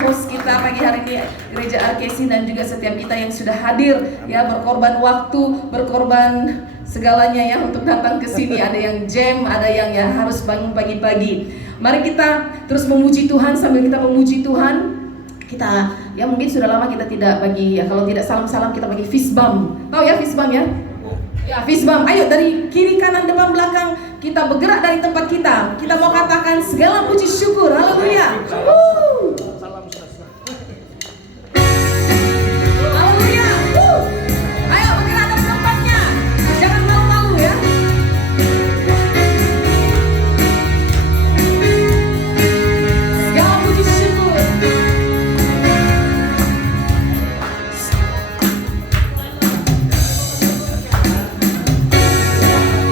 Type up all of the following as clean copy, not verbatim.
host kita pagi hari ini, Gereja Arkesin, dan juga setiap kita yang sudah hadir ya, berkorban waktu, berkorban segalanya ya untuk datang ke sini. Ada yang jam, ada yang ya harus bangun pagi-pagi. Mari kita terus memuji Tuhan. Sambil kita memuji Tuhan, kita ya mungkin sudah lama kita tidak bagi ya, kalau tidak salam-salam kita bagi fist bump. Tahu ya fist bump ya? Ya, fist bump. Ayo dari kiri, kanan, depan, belakang, kita bergerak dari tempat kita. Kita mau katakan segala puji syukur. Haleluya. Haleluya. Ayo bergerak dari tempatnya. Jangan malu-malu ya. Segala puji syukur.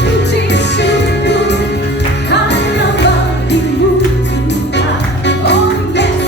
Puji syukur hanya bagimu Tuhan. Oh yes.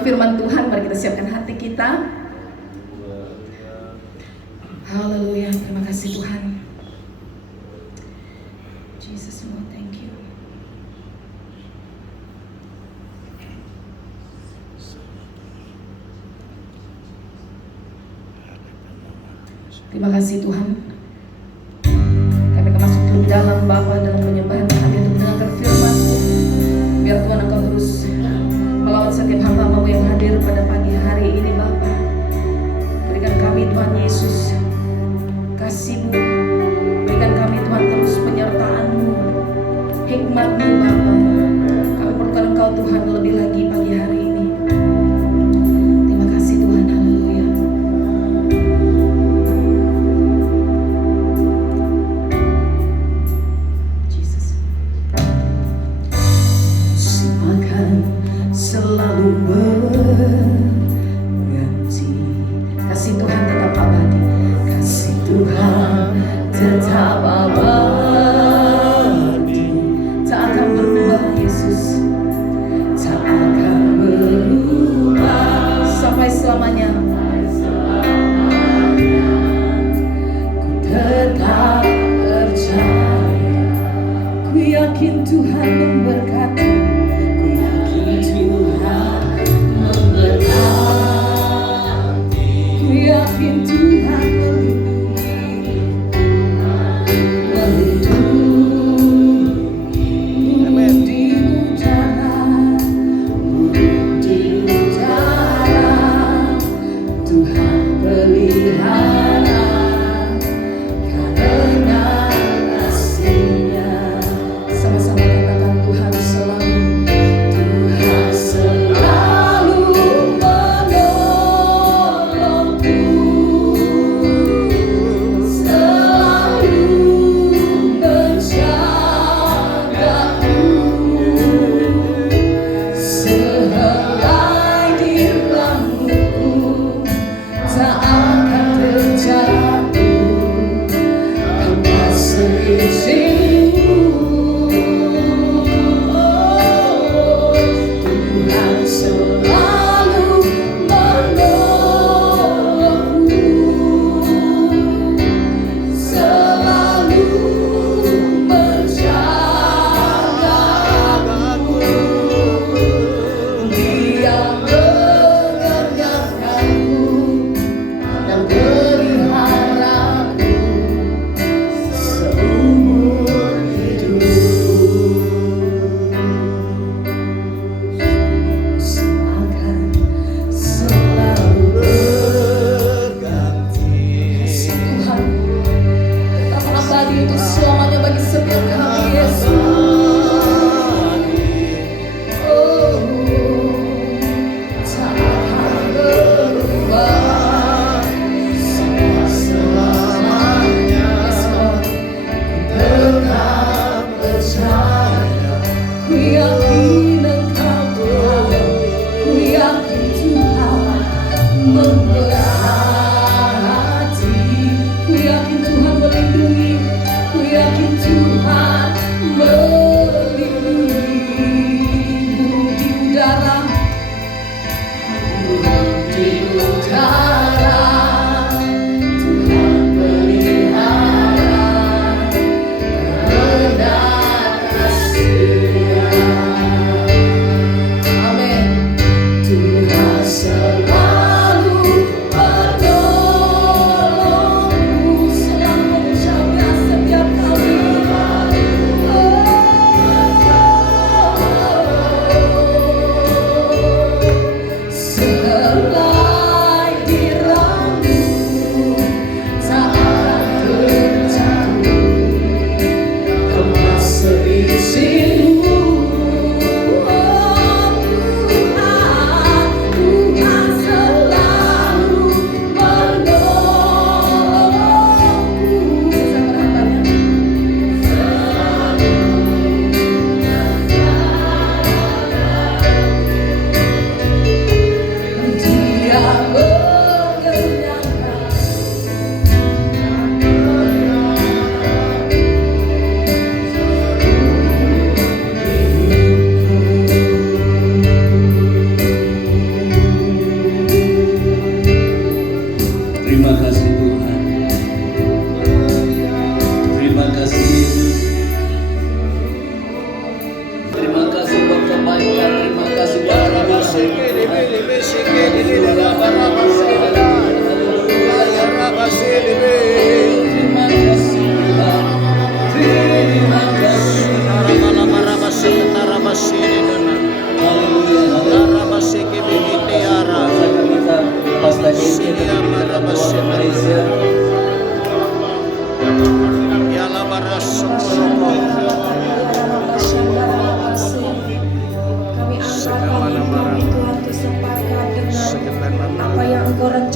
mendengar firman Tuhan, mari kita siapkan hati kita. Haleluya, terima kasih Tuhan. Jesus, Lord, thank you. Terima kasih Tuhan. Kami akan masuk lebih dalam Bapa dalam penyembahan kami untuk mendengarkan firman-Mu. Biar Tuhan Engkau terus melawat setiap hamba-Mu yang hadir pada pagi hari ini Bapa. Berikan kami Tuhan Yesus kasih-Mu. Berikan kami Tuhan terus penyertaan-Mu, hikmat-Mu Bapa. Kami perlukan Engkau Tuhan lebih lagi pagi hari ini. Terima kasih Tuhan, haleluya. Jesus. Musim akan selalu berganti. Kasih Tuhan tetap abadi. Kasih Tuhan tetap abadi, tak akan berubah Yesus, tak akan berubah sampai selamanya. Ku tetap percaya, ku yakin Tuhan memberkati, ku yakin Tuhan memberkati, ku yakin Tuhan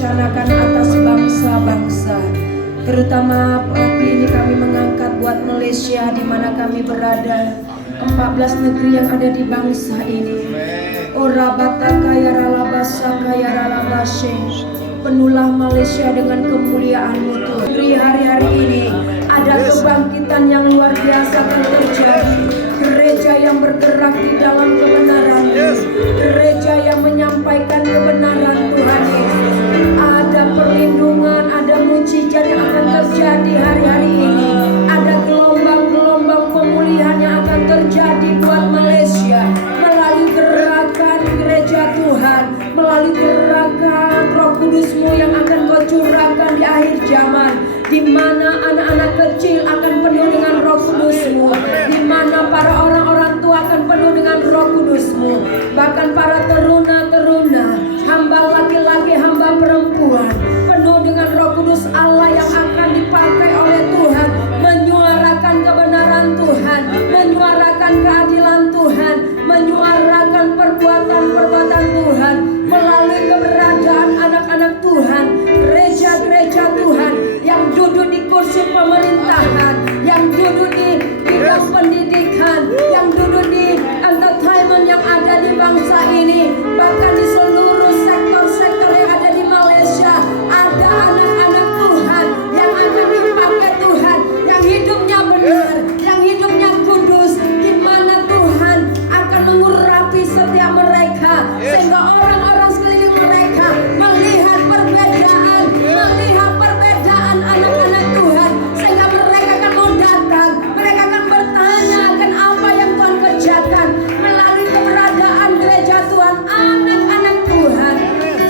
rencanakan atas bangsa-bangsa. Terutama pagi ini kami mengangkat buat Malaysia di mana kami berada, 14 negeri yang ada di bangsa ini. Ora bataka ya ralabasa kaya ralabashe. Penuhlah Malaysia dengan kemuliaan-Mu Tuhan. Di hari-hari ini ada kebangkitan yang luar biasa akan terjadi. Gereja yang bergerak di dalam kebenaran, gereja yang menyampaikan kebenaran Tuhan Yesus. Ada perlindungan, ada mujizat yang akan terjadi hari-hari ini. Ada gelombang-gelombang pemulihan yang akan terjadi buat Malaysia melalui gerakan gereja Tuhan, melalui gerakan Roh Kudus-Mu yang akan Kau curahkan di akhir zaman, di mana anak-anak kecil akan penuh dengan Roh Kudus-Mu, di mana para orang-orang tua akan penuh dengan Roh Kudus-Mu, bahkan para teruna-teruna, hamba laki-laki, hamba perempuan penuh dengan Roh Kudus Allah yang akan dipakai oleh Tuhan, menyuarakan kebenaran Tuhan, menyuarakan keadilan Tuhan, menyuarakan perbuatan-perbuatan Tuhan melalui keberadaan anak-anak Tuhan, gereja-gereja Tuhan yang duduk di kursi pemerintahan, yang duduk di bidang pendidikan, yang duduk di entertainment yang ada di bangsa ini, bahkan di seluruh sektor-sektor yang ada di Malaysia. Ada anak-anak Tuhan yang akan dipakai Tuhan, yang hidupnya benar, yang hidupnya kudus, di mana Tuhan akan mengurapi setiap mereka, sehingga orang-orang sekeliling mereka melihat perbedaan anak-anak Tuhan, sehingga mereka akan mau datang, mereka akan bertanya akan apa yang Tuhan kerjakan melalui keberadaan gereja Tuhan, anak-anak Tuhan,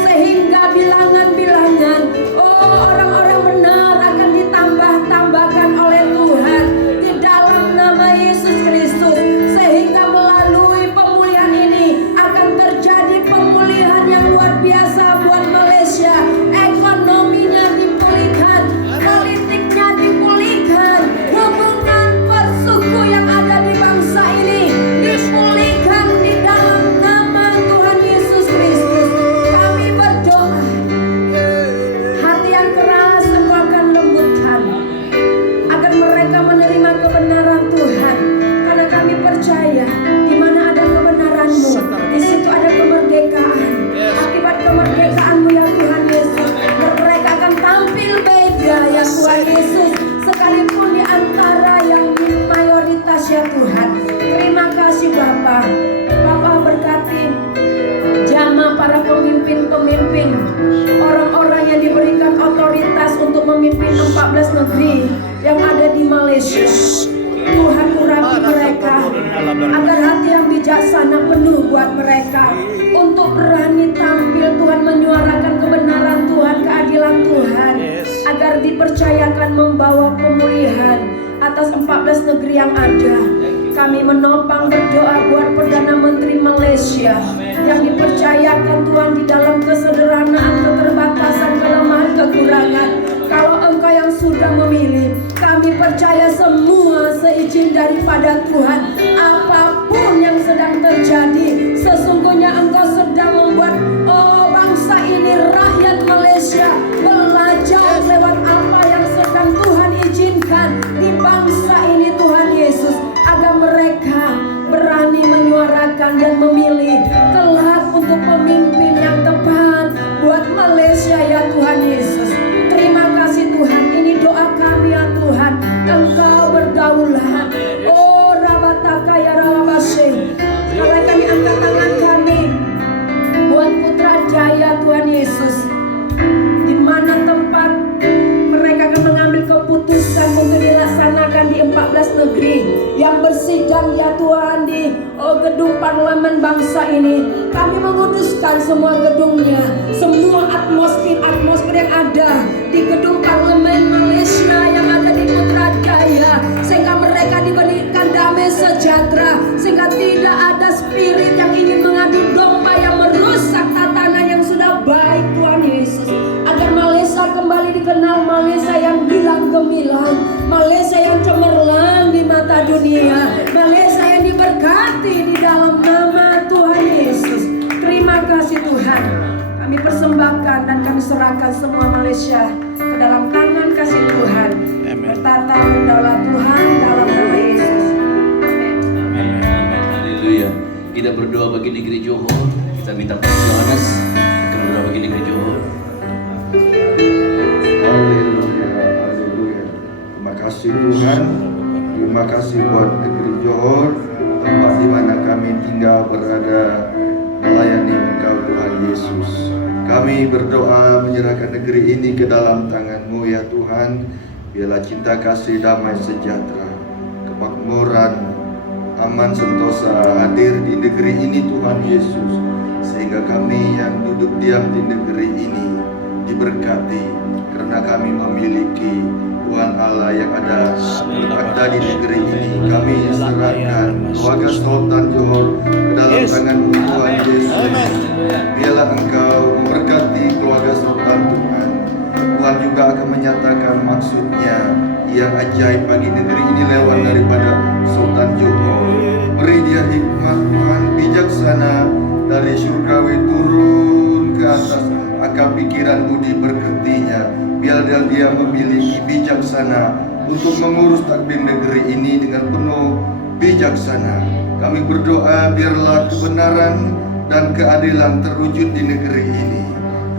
sehingga bilangan-bilangan orang-orang benar akan ditambah-tambahkan oleh Tuhan di dalam nama Yesus Kristus, sehingga melalui pemulihan ini akan terjadi pemulihan yang luar biasa buat Malaysia. Ekonominya dipulihkan, politiknya dipulihkan, hubungan persuku yang ada di bangsa ini dipulihkan di dalam nama Tuhan Yesus Kristus. Kami berdoa, hati yang keras Engkau akan lembutkan, agar mereka menerima kebenaran Tuhan, karena kami percaya di mana ada kebenaran-Mu, di situ ada kemerdekaan. Akibat kemerdekaan-Mu ya Tuhan Yesus, mereka akan tampil beda ya Tuhan Yesus, sekalipun di antara yang mayoritas ya Tuhan. Terima kasih Bapa. Bapa berkati jamaah para pemimpin-pemimpin, orang-orang yang diberikan otoritas untuk memimpin 14 negeri yang ada di Malaysia. Tuhan urapi mereka, agar hati yang bijaksana penuh buat mereka, untuk berani tampil Tuhan, menyuarakan kebenaran Tuhan, keadilan Tuhan, agar dipercayakan membawa pemulihan atas 14 negeri yang ada. Kami menopang berdoa buat Perdana Menteri Malaysia yang dipercayakan Tuhan di dalam kesederhanaan, keterbatasan, kelemahan, kekurangan. Kalau Engkau yang sudah memilih, kami percaya semua seizin daripada Tuhan. Apapun yang sedang terjadi, sesungguhnya Engkau sedang membuat bangsa ini, rakyat Malaysia belajar lewat apa yang sedang Tuhan izinkan di bangsa ini Tuhan Yesus, agar mereka berani menyuarakan dan memilih kelak untuk pemimpin yang tepat buat Malaysia ya Tuhan Yesus. Terima kasih Tuhan, ini doa kami ya Tuhan, Engkau berdaulat. Oh Rabataka ya Rawabashe. Mari kami angkat tangan kami buat Putra Jaya Tuhan Yesus, di mana tempat mereka akan mengambil keputusan untuk dilaksanakan di 14 negeri yang bersidang ya Tuhan di gedung parlemen bangsa ini. Kami menguduskan semua gedungnya, semua atmosfer yang ada di gedung parlemen Malaysia yang ada di Putrajaya, sehingga mereka diberikan damai sejahtera, sehingga tidak ada spirit yang ingin mengadu domba yang merusak tatanan yang sudah baik Tuhan Yesus, agar Malaysia kembali dikenal Malaysia yang gilang gemilang, Malaysia yang cemerlang di mata dunia, Malaysia yang diberkati di dalam nama Tuhan Yesus. Terima kasih Tuhan. Kami persembahkan dan kami serahkan semua Malaysia ke dalam tangan kasih Tuhan. Bertata berdaulat Tuhan dalam nama Yesus. Amin. Haleluya. Kita berdoa bagi negeri Johor. Kita minta Pak Yohanes akan berdoa bagi negeri Johor. Haleluya, haleluya. Terima kasih Tuhan. Terima kasih buat negeri Johor, tempat di mana kami tinggal berada melayani Engkau Tuhan Yesus. Kami berdoa menyerahkan negeri ini ke dalam tangan-Mu ya Tuhan. Biarlah cinta kasih damai sejahtera, kemakmuran, aman sentosa hadir di negeri ini Tuhan Yesus. Sehingga kami yang duduk diam di negeri ini diberkati karena kami memiliki Tuhan Allah yang ada di negeri ini. Kami serahkan keluarga Sultan Johor ke dalam tangan-Mu Tuhan Yesus. Biarlah Engkau memberkati keluarga Sultan Tuhan. Tuhan juga akan menyatakan maksudnya yang ajaib bagi negeri ini lewat daripada Sultan Johor. Beri dia hikmat Tuhan, bijaksana dari surgawi turun ke atas akal pikiran budi berkertinya. Biarlah dia memiliki bijaksana untuk mengurus takdir negeri ini dengan penuh bijaksana. Kami berdoa biarlah kebenaran dan keadilan terwujud di negeri ini.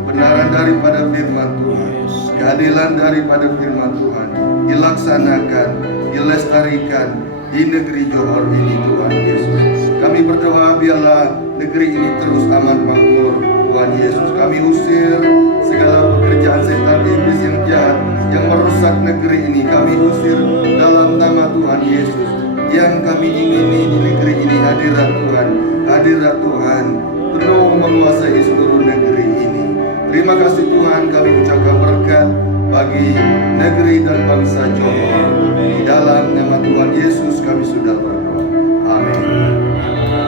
Kebenaran daripada firman Tuhan, keadilan daripada firman Tuhan dilaksanakan, dilestarikan di negeri Johor ini Tuhan Yesus. Kami berdoa biarlah negeri ini terus aman makmur Tuhan Yesus. Kami usir segala pekerjaan setan iblis yang jahat yang merusak negeri ini. Kami usir dalam nama Tuhan Yesus. Yang kami ingini di negeri ini hadirat Tuhan, hadirat Tuhan penuh menguasai seluruh negeri ini. Terima kasih Tuhan, kami ucapkan berkat bagi negeri dan bangsa Johor. Di dalam nama Tuhan Yesus kami sudah berdoa. Amin.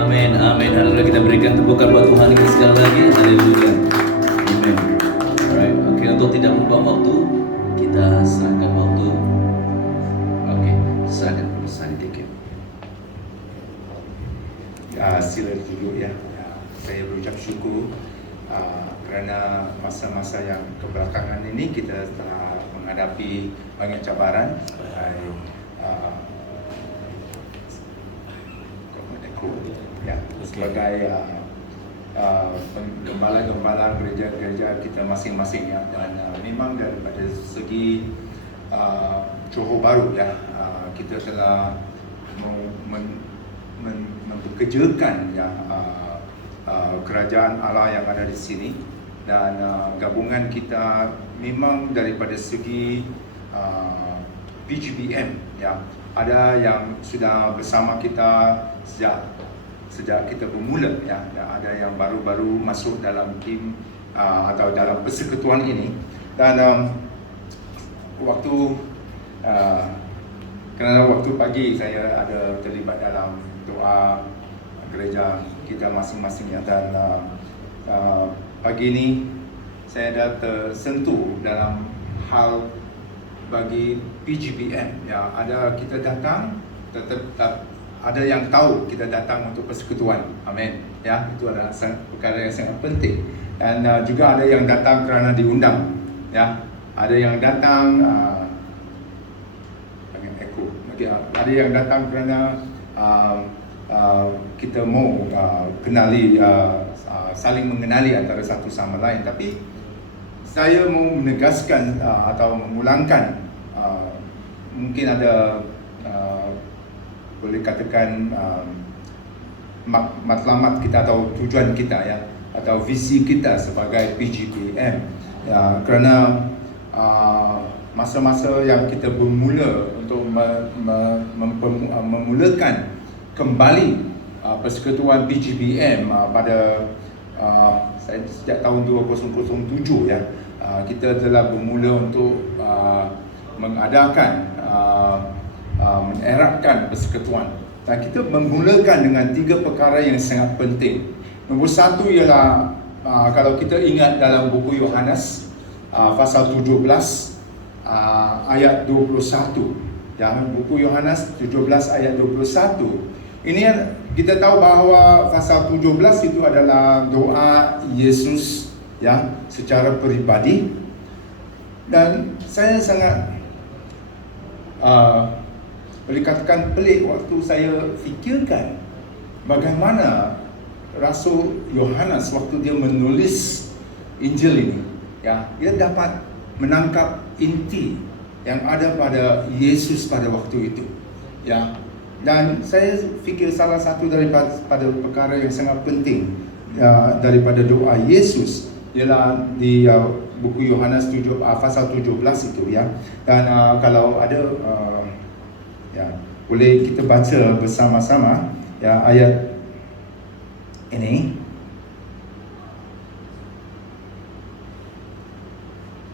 Amin. Amin. Haleluya. Kita berikan tepukan buat Tuhan kita sekali lagi. Haleluya. Amin. Alright. Oke, untuk tidak membuang waktu, kita serahkan waktu. Oke, serahkan pesan tiket. Sila dulu ya. Saya berucap syukur kerana masa-masa yang kebelakangan ini kita telah menghadapi banyak cabaran sebagai gembala-gembala gereja-gereja kita masing-masing ya. Dan memang daripada segi Johor Bahru ya, kita telah mempekerjakan ya kerajaan Allah yang ada di sini, dan gabungan kita memang daripada segi PGBM ya, ada yang sudah bersama kita sejak kita bermula ya, dan ada yang baru-baru masuk dalam tim atau dalam persekutuan ini. Dan kerana waktu pagi saya ada terlibat dalam doa gereja kita masing-masing ya, dan pagi ini saya dah tersentuh dalam hal bagi PGBM ya. Kita datang, tetap ada yang tahu kita datang untuk persekutuan, amin ya. Itu adalah perkara yang sangat penting. Dan juga ada yang datang kerana diundang ya, ada yang datang ada yang datang kerana kita mau kenali, saling mengenali antara satu sama lain. Tapi saya mau menegaskan atau memulangkan, mungkin ada boleh katakan matlamat kita atau tujuan kita ya, atau visi kita sebagai PGBM ya, kerana masa-masa yang kita bermula untuk memulakan kembali persekutuan PGBM pada sejak tahun 2007 ya, kita telah bermula untuk mengadakan mengeratkan persekutuan, dan kita memulakan dengan 3 perkara yang sangat penting. Nombor 1 ialah kalau kita ingat dalam buku Yohanes pasal 17 ayat 21 ya, buku Yohanes 17 ayat 21. Ini kita tahu bahawa pasal 17 itu adalah doa Yesus ya, secara peribadi. Dan saya sangat boleh katakan pelik waktu saya fikirkan bagaimana Rasul Yohanes waktu dia menulis Injil ini, ya, dia dapat menangkap inti yang ada pada Yesus pada waktu itu, ya. Dan saya fikir salah satu daripada perkara yang sangat penting daripada doa Yesus ialah di buku Yohanes pasal 17 itu, ya. Dan kalau ada ya, boleh kita baca bersama-sama, ya, ayat ini.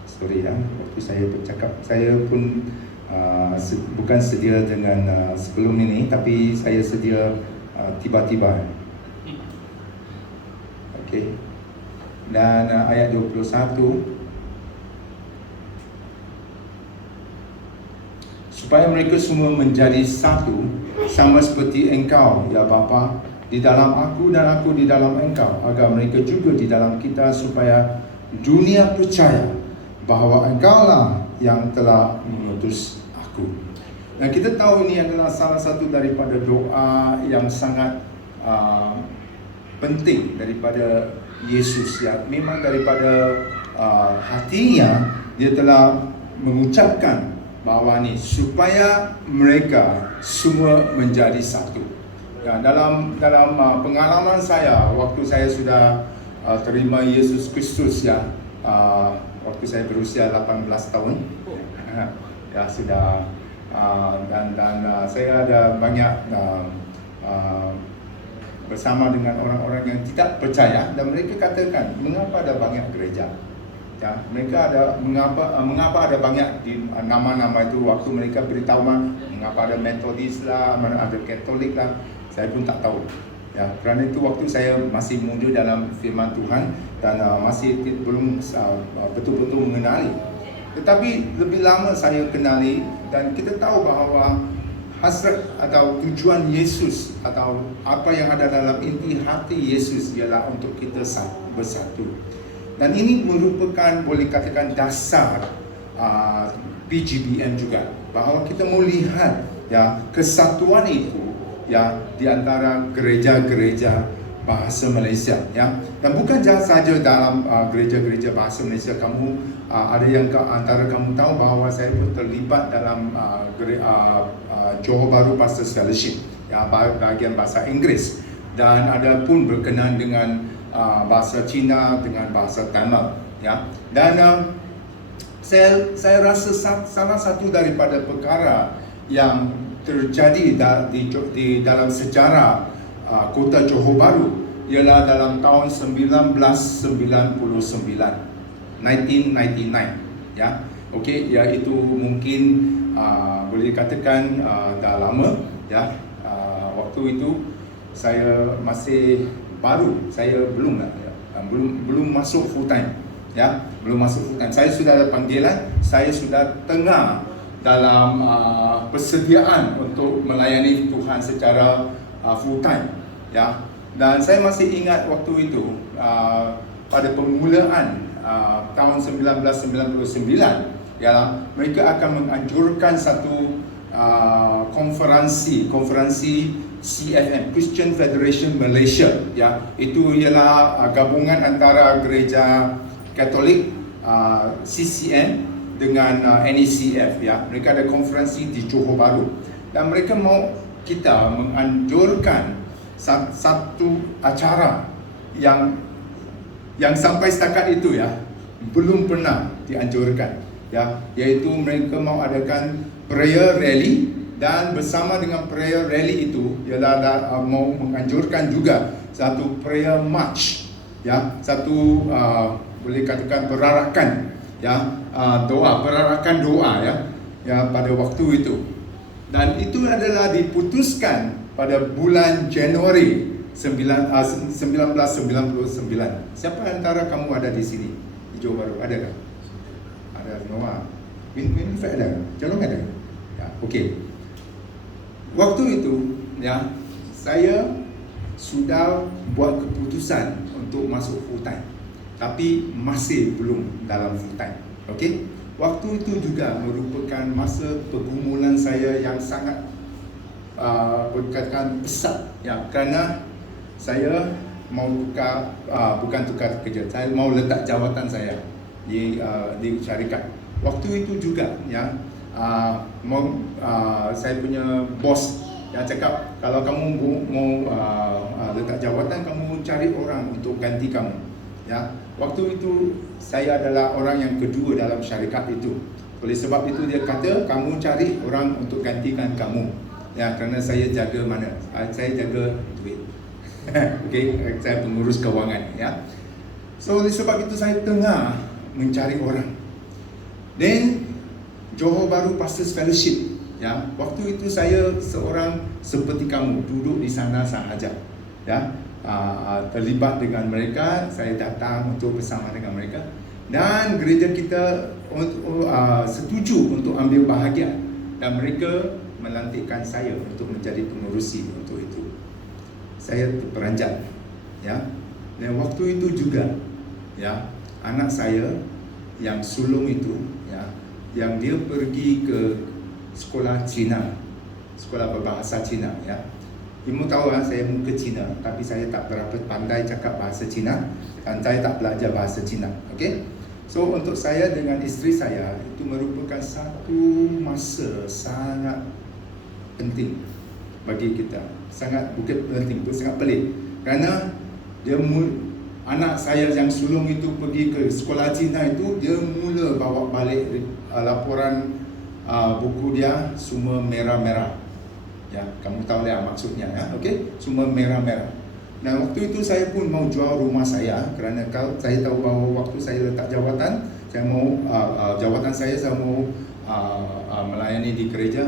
Sorry ya, waktu saya bercakap saya pun bukan sedia dengan sebelum ini, tapi saya sedia tiba-tiba. Okey. Dan ayat 21, supaya mereka semua menjadi satu, sama seperti Engkau, ya Bapa, di dalam aku dan aku di dalam Engkau, agar mereka juga di dalam kita, supaya dunia percaya bahawa Engkaulah yang telah mengutus aku. Dan kita tahu ini adalah salah satu daripada doa yang sangat penting daripada Yesus, ya. Memang daripada hatinya dia telah mengucapkan bahawa ni supaya mereka semua menjadi satu. Ya, dalam pengalaman saya waktu saya sudah terima Yesus Kristus, ya, waktu saya berusia 18 tahun, ya, sudah, dan saya ada banyak bersama dengan orang-orang yang tidak percaya, dan mereka katakan, mengapa ada banyak gereja? Ya, mereka ada mengapa ada banyak di nama-nama itu. Waktu mereka beritahu mengapa ada Methodist lah, mana ada Katolik lah, saya pun tak tahu. Ya, kerana itu waktu saya masih muda dalam firman Tuhan dan masih belum betul-betul mengenali. Tetapi lebih lama saya kenali, dan kita tahu bahawa hasrat atau tujuan Yesus atau apa yang ada dalam inti hati Yesus ialah untuk kita bersatu. Dan ini merupakan, boleh katakan, dasar PGBM juga, bahawa kita mau lihat, ya, kesatuan itu, ya, di antara gereja-gereja bahasa Malaysia, ya. Dan bukan saja dalam gereja-gereja bahasa Malaysia. Kamu ada yang antara kamu tahu bahawa saya pun terlibat dalam Johor Bahru Pastor Fellowship, ya, bahagian bahasa Inggeris, dan ada pun berkenan dengan bahasa Cina dengan bahasa Tamil, ya. Dan saya rasa salah satu daripada perkara yang terjadi di dalam sejarah kota Johor Bahru ialah dalam tahun 1999, ya. Okey, iaitu mungkin boleh katakan dah lama, ya. Waktu itu saya masih baru, saya belum masuk full time, ya, belum masuk full time. Saya sudah ada panggilan, saya sudah tengah dalam persediaan untuk melayani Tuhan secara full time, ya. Dan saya masih ingat waktu itu pada permulaan tahun 1999, ya, mereka akan menganjurkan satu konferensi CFM, Christian Federation Malaysia, ya. Itu ialah gabungan antara gereja Katolik, CCM dengan NECF, ya. Mereka ada konferensi di Johor Bahru, dan mereka mau kita menganjurkan satu acara yang sampai setakat itu, ya, belum pernah dianjurkan, ya, iaitu mereka mau adakan prayer rally. Dan bersama dengan prayer rally itu ialah mau menganjurkan juga satu prayer march, ya, satu boleh katakan perarakan, ya, perarakan doa, ya, pada waktu itu. Dan itu adalah diputuskan pada bulan Januari 1999. Siapa antara kamu ada di sini di Johor Bahru? Ada tak? Ada semua. Winfred ada? Jalong ada? Ya, okey. Waktu itu, ya, saya sudah buat keputusan untuk masuk full time. tapi masih belum dalam full time. Okey, waktu itu juga merupakan masa pergumulan saya yang sangat berkaitan besar, ya, kerana saya mau bukan tukar kerja, saya mau letak jawatan saya di syarikat. Waktu itu juga, ya, saya punya bos yang cakap, kalau kamu mau letak jawatan, kamu cari orang untuk ganti kamu, ya. Waktu itu saya adalah orang yang kedua dalam syarikat itu. Oleh sebab itu dia kata, kamu cari orang untuk gantikan kamu, ya, kerana saya jaga mana? Saya jaga duit. Okey, saya pengurus kewangan, ya. So oleh sebab itu saya tengah mencari orang. Then Johor Bahru Pastors Fellowship, ya, waktu itu saya seorang seperti kamu duduk di sana sahaja, ya, terlibat dengan mereka. Saya datang untuk bersama dengan mereka, dan gereja kita setuju untuk ambil bahagian, dan mereka melantikkan saya untuk menjadi pengurusi untuk itu. Saya terperanjat, ya. Dan waktu itu juga, ya, anak saya yang sulung itu, ya, yang dia pergi ke sekolah Cina, sekolah berbahasa Cina, ya. Ibu tahu lah, saya muka Cina, tapi saya tak berapa pandai cakap bahasa Cina, dan saya tak belajar bahasa Cina. Okey, so untuk saya dengan isteri saya itu merupakan satu masa sangat penting bagi kita. Sangat, bukan penting, sangat pelik, kerana anak saya yang sulung itu pergi ke sekolah Cina itu, dia mula bawa balik laporan buku dia semua merah-merah, ya, kamu tahu lah maksudnya, ya. Okey, semua merah-merah. Dan waktu itu saya pun mau jual rumah saya, kerana kalau saya tahu bahawa waktu saya letak jawatan, saya mau jawatan saya mau melayani di gereja,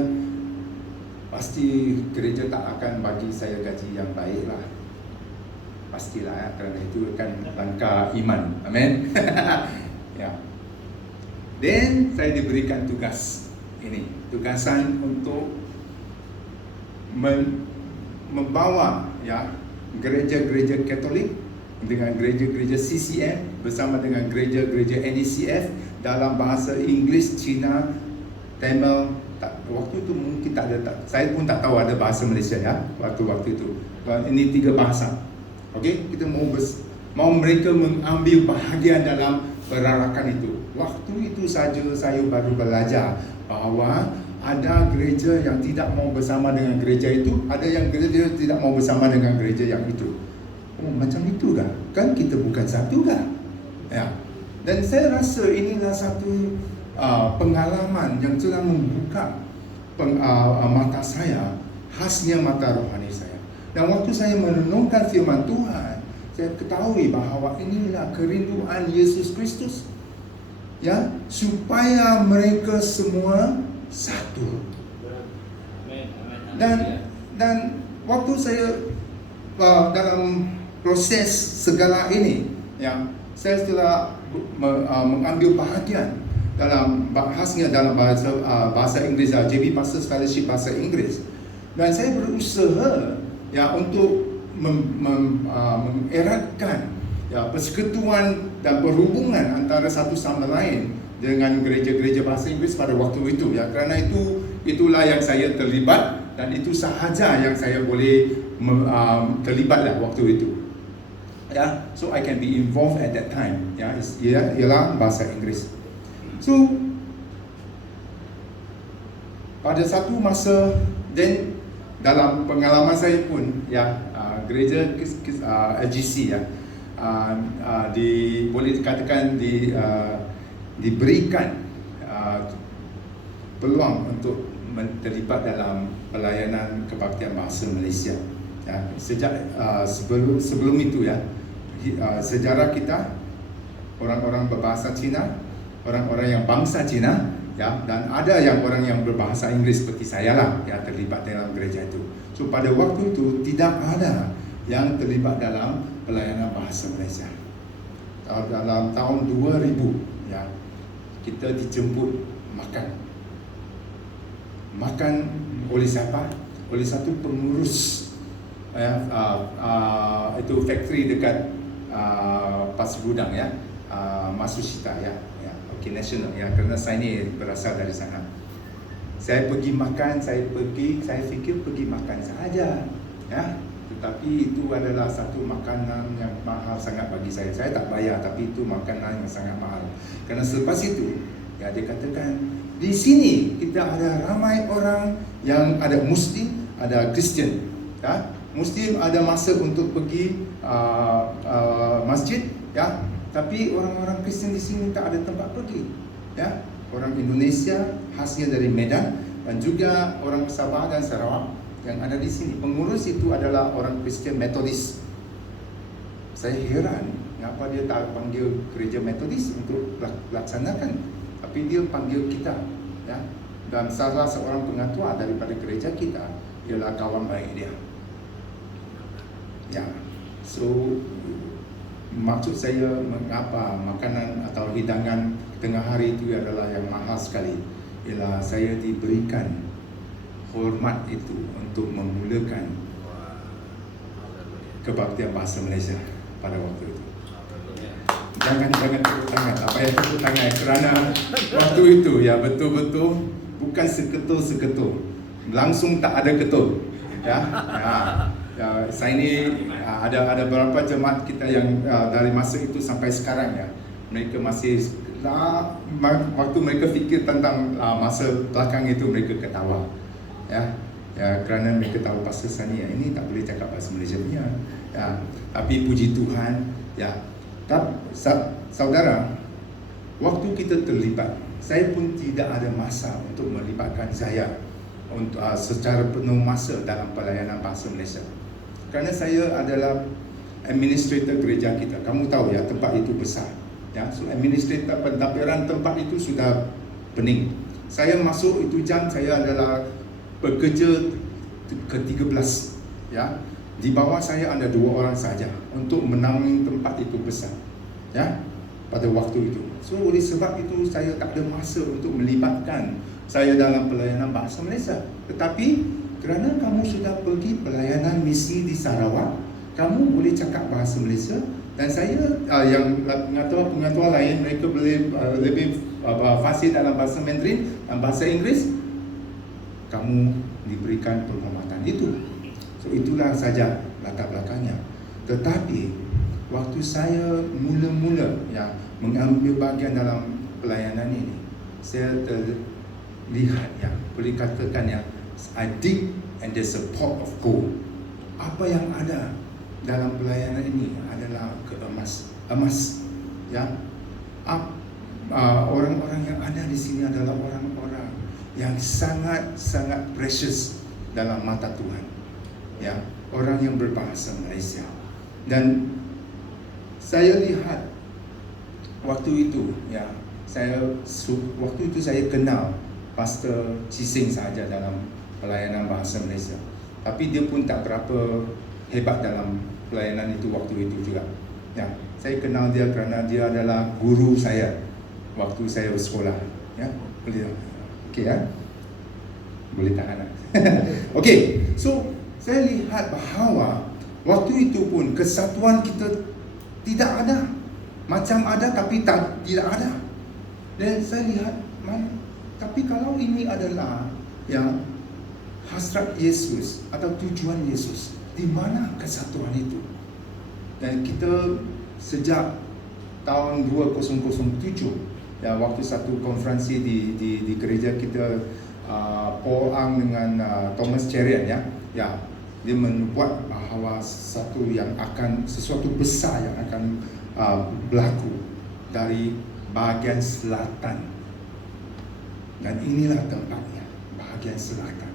pasti gereja tak akan bagi saya gaji yang baik lah. Pastilah, ya, kerana itu kan langkah iman. Amin. Ya. Dan saya diberikan tugas ini, tugasan untuk membawa, ya, gereja-gereja Katolik dengan gereja-gereja CCM bersama dengan gereja-gereja NECF dalam bahasa Inggeris, Cina, Tamil. Waktu itu mungkin tak ada, saya pun tak tahu ada bahasa Malaysia, ya, waktu itu. Ini 3 bahasa. Okey, kita mau mereka mengambil bahagian dalam perarakan itu. Waktu itu saja saya baru belajar bahawa ada gereja yang tidak mau bersama dengan gereja itu, ada yang gereja tidak mau bersama dengan gereja yang itu. Oh, macam itu kah? Kan kita bukan satu kah? Ya. Dan saya rasa inilah satu pengalaman yang telah membuka mata saya, khasnya mata rohani saya. Dan waktu saya merenungkan firman Tuhan, saya ketahui bahawa inilah kerinduan Yesus Kristus, ya, supaya mereka semua satu. Dan waktu saya dalam proses segala ini, ya, saya telah mengambil bahagian dalam khasnya dalam bahasa Inggeris, JB Pastors Fellowship bahasa Inggeris, dan saya berusaha, ya, untuk mengeratkan, ya, persekutuan dan perhubungan antara satu sama lain dengan gereja-gereja bahasa Inggeris pada waktu itu, ya, kerana itulah yang saya terlibat, dan itu sahaja yang saya boleh terlibatlah waktu itu, ya. So I can be involved at that time, ya, ialah bahasa Inggeris. So pada satu masa, dan dalam pengalaman saya pun, ya, gereja LGC, ya, boleh dikatakan diberikan peluang untuk terlibat dalam pelayanan kebaktian bahasa Malaysia, ya. Sejak sebelum itu, ya, sejarah kita, orang-orang berbahasa Cina, orang-orang yang bangsa Cina, ya, dan ada yang orang yang berbahasa Inggeris seperti saya lah, ya, terlibat dalam gereja itu. So pada waktu itu tidak ada yang terlibat dalam pelayanan bahasa Malaysia. Dalam tahun 2000, ya, kita dijemput makan oleh siapa? Oleh satu pengurus, ya, itu factory dekat Pasir Gudang ya, Masusita ya, okey, nasional ya, kerana saya ni berasal dari sana. Saya pergi makan, saya fikir pergi makan saja ya, tetapi itu adalah satu makanan yang mahal sangat bagi saya. Saya tak bayar, tapi itu makanan yang sangat mahal. Kerana selepas itu ya, dia katakan di sini kita ada ramai orang yang ada Muslim, ada Kristian ya. Muslim ada masa untuk pergi masjid ya, tapi orang-orang Kristian di sini tak ada tempat pergi ya. Orang Indonesia khasnya dari Medan dan juga orang Sabah dan Sarawak yang ada di sini. Pengurus itu adalah orang Kristian Metodis. Saya heran kenapa dia tak panggil gereja Metodis untuk laksanakan, tapi dia panggil kita ya. Dan salah seorang pengatua daripada gereja kita ialah kawan baik dia ya. So maksud saya mengapa makanan atau hidangan tengah hari itu adalah yang mahal sekali, ialah saya diberikan hormat itu untuk memulakan kebaktian bahasa Malaysia pada waktu itu. Jangan tepuk tangan, apa yang tepuk tangan, kerana waktu itu ya betul-betul bukan seketul-seketul, langsung tak ada ketul ya. Saya ni ada beberapa jemaat kita yang dari masa itu sampai sekarang ya, mereka masih waktu mereka fikir tentang masa belakang itu, mereka ketawa ya, kerana mereka tahu Pastor Sani ini tak boleh cakap bahasa Malaysia punya ya. Tapi puji Tuhan ya. Saudara, waktu kita terlibat, saya pun tidak ada masa untuk melibatkan saya untuk secara penuh masa dalam pelayanan bahasa Malaysia, kerana saya adalah administrator gereja kita. Kamu tahu ya, tempat itu besar ya. So administrator pentadbiran tempat itu sudah pening. Saya masuk itu jam, saya adalah bekerja ke-13 ya. Di bawah saya ada 2 orang saja untuk menaungi tempat itu besar ya, pada waktu itu. So oleh sebab itu saya tak ada masa untuk melibatkan saya dalam pelayanan bahasa Malaysia. Tetapi kerana kamu sudah pergi pelayanan misi di Sarawak, kamu boleh cakap bahasa Malaysia. Dan saya yang pengatua lain, mereka boleh lebih fasih dalam bahasa Mandarin dan bahasa Inggeris, kamu diberikan penghormatan itu. So itulah saja latar belakangnya. Tetapi waktu saya mula-mula ya mengambil bahagian dalam pelayanan ini, saya terlihat ya, boleh katakan ya, I dig and there's a pot of gold. Apa yang ada dalam pelayanan ini adalah emas ya. Orang-orang yang ada di sini adalah orang-orang yang sangat precious dalam mata Tuhan ya, orang yang berbahasa Malaysia. Dan saya lihat waktu itu ya, waktu itu saya kenal Pastor Cising sahaja dalam pelayanan bahasa Malaysia, tapi dia pun tak berapa hebat dalam pelayanan itu waktu itu juga ya. Saya kenal dia kerana dia adalah guru saya waktu saya bersekolah ya. Okey ya, boleh tahan. Okey, so saya lihat bahawa waktu itu pun kesatuan kita tidak ada, macam ada tapi tidak ada. Dan saya lihat, tapi kalau ini adalah ya hasrat Yesus atau tujuan Yesus, di mana kesatuan itu? Dan kita sejak tahun 2007 ya, waktu satu konferensi di gereja kita, Paul Ang dengan Thomas Cherian ya, dia membuat bahawa sesuatu besar yang akan berlaku dari bahagian selatan, dan inilah tempatnya, bahagian selatan.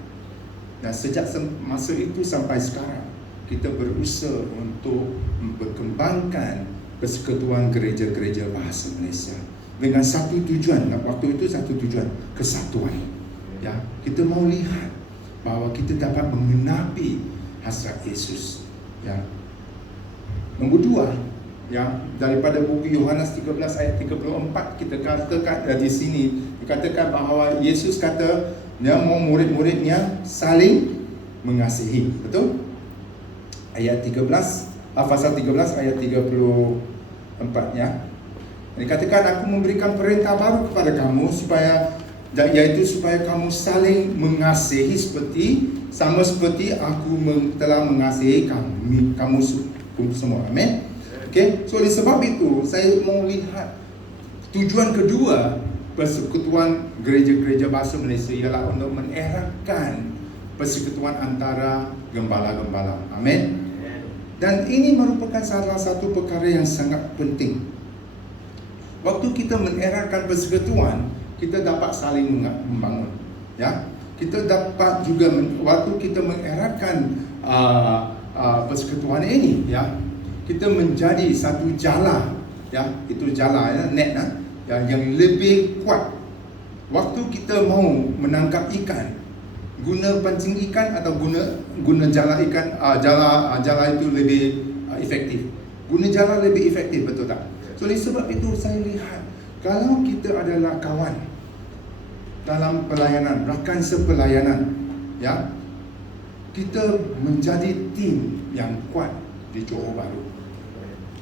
Dan sejak masa itu sampai sekarang, kita berusaha untuk berkembangkan persekutuan gereja-gereja bahasa Malaysia dengan satu tujuan. Waktu itu satu tujuan, kesatuan ya. Kita mau lihat bahawa kita dapat mengenapi hasrat Yesus ya. Nombor 2 ya, daripada buku Yohanes 13 ayat 34, kita katakan di sini dikatakan bahawa Yesus kata dia mau murid-muridnya saling mengasihi. Betul? Ayat 13 Pasal 13 ayat 34-nya. Dikatakan, aku memberikan perintah baru kepada kamu yaitu supaya kamu saling mengasihi sama seperti aku telah mengasihi kamu semua. Amin. Okay? So oleh sebab itu saya mau lihat tujuan kedua persekutuan gereja-gereja bahasa Malaysia ialah untuk mengeratkan persekutuan antara gembala-gembala. Amin. Dan ini merupakan salah satu perkara yang sangat penting. Waktu kita mengeratkan persekutuan, kita dapat saling membangun. Ya, kita dapat juga waktu kita mengeratkan persekutuan ini, ya, kita menjadi satu jala, ya, itu jala, ya, net, ya, yang lebih kuat. Waktu kita mau menangkap ikan, guna pancing ikan atau guna jala ikan, jala itu lebih efektif. Guna jala lebih efektif, betul tak? So, oleh sebab itu saya lihat kalau kita adalah kawan dalam pelayanan, rakan sepelayanan, ya, kita menjadi tim yang kuat di Johor Bahru,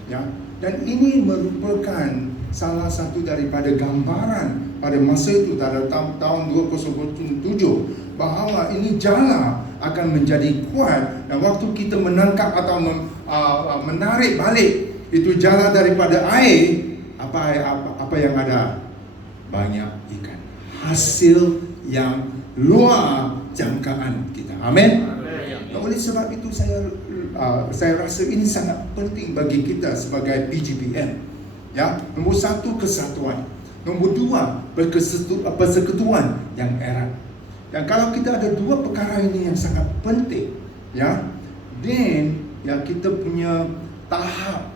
ya. Dan ini merupakan salah satu daripada gambaran pada masa itu, pada tahun 2007, bahawa ini jala akan menjadi kuat. Dan waktu kita menangkap atau menarik balik itu jala daripada air, apa yang ada? Banyak ikan. Hasil yang luar jangkaan kita. Amin. Oleh sebab itu saya rasa ini sangat penting bagi kita sebagai PGPM. Ya, nombor satu, kesatuan. Nombor dua, persekutuan yang erat. Dan kalau kita ada dua perkara ini yang sangat penting, ya, then ya kita punya tahap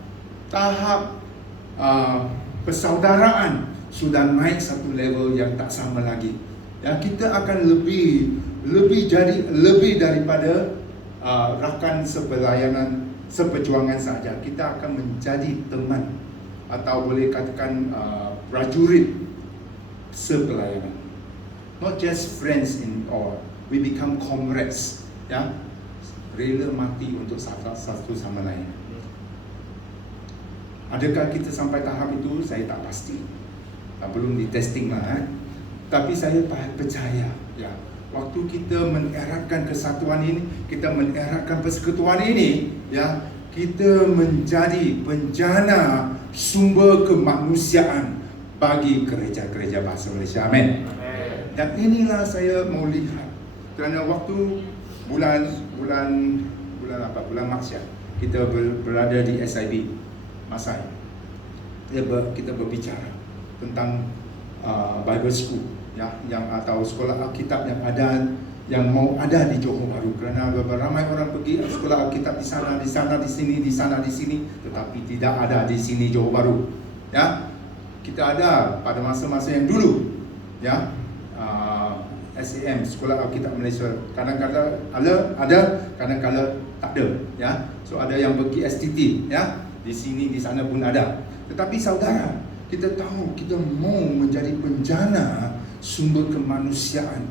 persaudaraan sudah naik satu level yang tak sama lagi. Ya, kita akan lebih daripada rakan sepelayanan, seperjuangan saja. Kita akan menjadi teman atau boleh katakan prajurit sepelayanan. Not just friends we become comrades, ya, rela mati untuk satu sama lain. Adakah kita sampai tahap itu? Saya tak pasti. Belum di testing lah. Tapi saya percaya, ya, waktu kita mengeratkan kesatuan ini, kita mengeratkan persekutuan ini, ya, kita menjadi penjana sumber kemanusiaan bagi gereja-gereja bahasa Malaysia. Amin. Dan inilah saya mau lihat, kerana waktu bulan Mac, kita berada di SIB Masai, kita berbicara tentang Bible School, ya, yang atau sekolah Alkitab yang mau ada di Johor Bahru, kerana ramai orang pergi sekolah Alkitab di sana, di sini, tetapi tidak ada di sini Johor Bahru. Ya, kita ada pada masa-masa yang dulu, ya, SAM, Sekolah Alkitab Malaysia. Kadang-kadang ada, kadang-kadang tak ada, ya. So ada yang pergi STT, ya, di sini, di sana pun ada. Tetapi saudara, kita tahu kita mau menjadi penjana sumber kemanusiaan.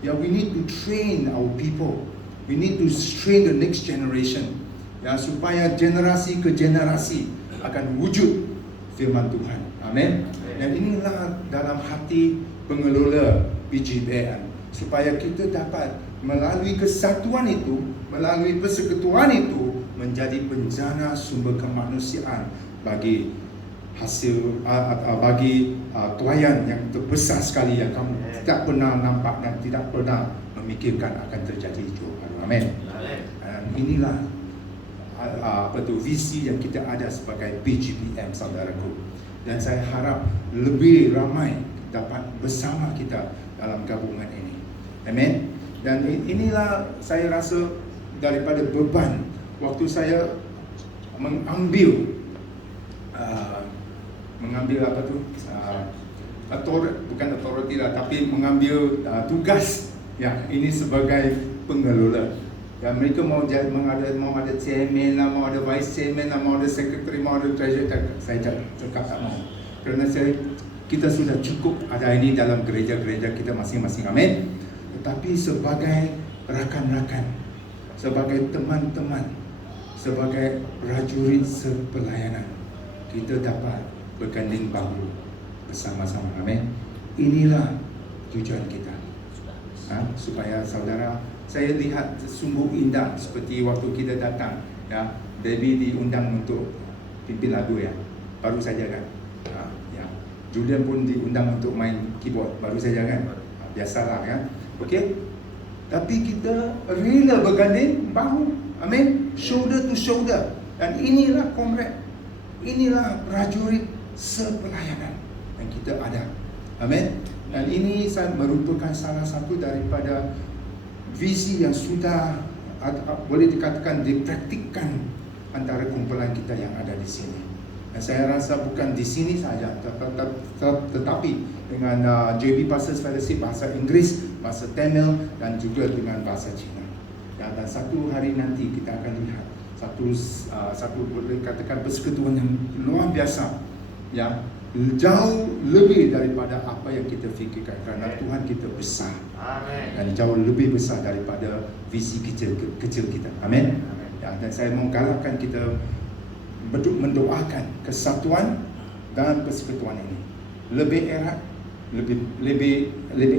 Ya, we need to train our people. We need to train the next generation. Ya, supaya generasi ke generasi akan wujud firman Tuhan. Amin. Dan inilah dalam hati pengelola PGPM, supaya kita dapat melalui kesatuan itu, melalui persekutuan itu, menjadi penjana sumber kemanusiaan bagi hasil bagi tuaian yang terbesar sekali yang kamu tidak pernah nampak dan tidak pernah memikirkan akan terjadi di Johor Bahru. Amin. Dan inilah visi yang kita ada sebagai PGPM, saudaraku. Dan saya harap lebih ramai dapat bersama kita dalam gabungan ini. Amin. Dan inilah saya rasa daripada beban waktu saya mengambil bukan authority lah, tapi mengambil tugas, ya, ini sebagai pengelola. Ya, mereka mau ada chairman lah, mau ada vice chairman lah, mau ada secretary, mau ada treasurer. Saya cakap tak mau, kerana kita sudah cukup ada ini dalam gereja-gereja kita masing-masing. Amin. Tetapi sebagai rakan-rakan, sebagai teman-teman, sebagai prajurit sepelayanan, kita dapat berganding bahu bersama-sama. Amin. Inilah tujuan kita. Supaya saudara, saya lihat sungguh indah seperti waktu kita datang, ya, Debbie diundang untuk pimpin lagu, ya, baru saja kan. Ya, Julian pun diundang untuk main keyboard, baru saja kan. Biasalah, ya. Okey. Tapi kita rela berganding bahu. Amin. Shoulder to shoulder. Dan inilah komrad, inilah prajurit sepelayanan yang kita ada. Amin. Dan ini merupakan salah satu daripada visi yang sudah boleh dikatakan dipraktikkan antara kumpulan kita yang ada di sini. Dan saya rasa bukan di sini saja, tetapi dengan JB Pastors Fellowship, bahasa Inggris, bahasa Tamil, dan juga dengan bahasa Cina. Dan satu hari nanti kita akan lihat satu boleh katakan persekutuan yang luar biasa, ya, jauh lebih daripada apa yang kita fikirkan, kerana Tuhan kita besar. Amen. Dan jauh lebih besar daripada visi kecil kita. Amin. Ya, dan saya menggalakkan kita mendoakan kesatuan dan persekutuan ini lebih erat, lebih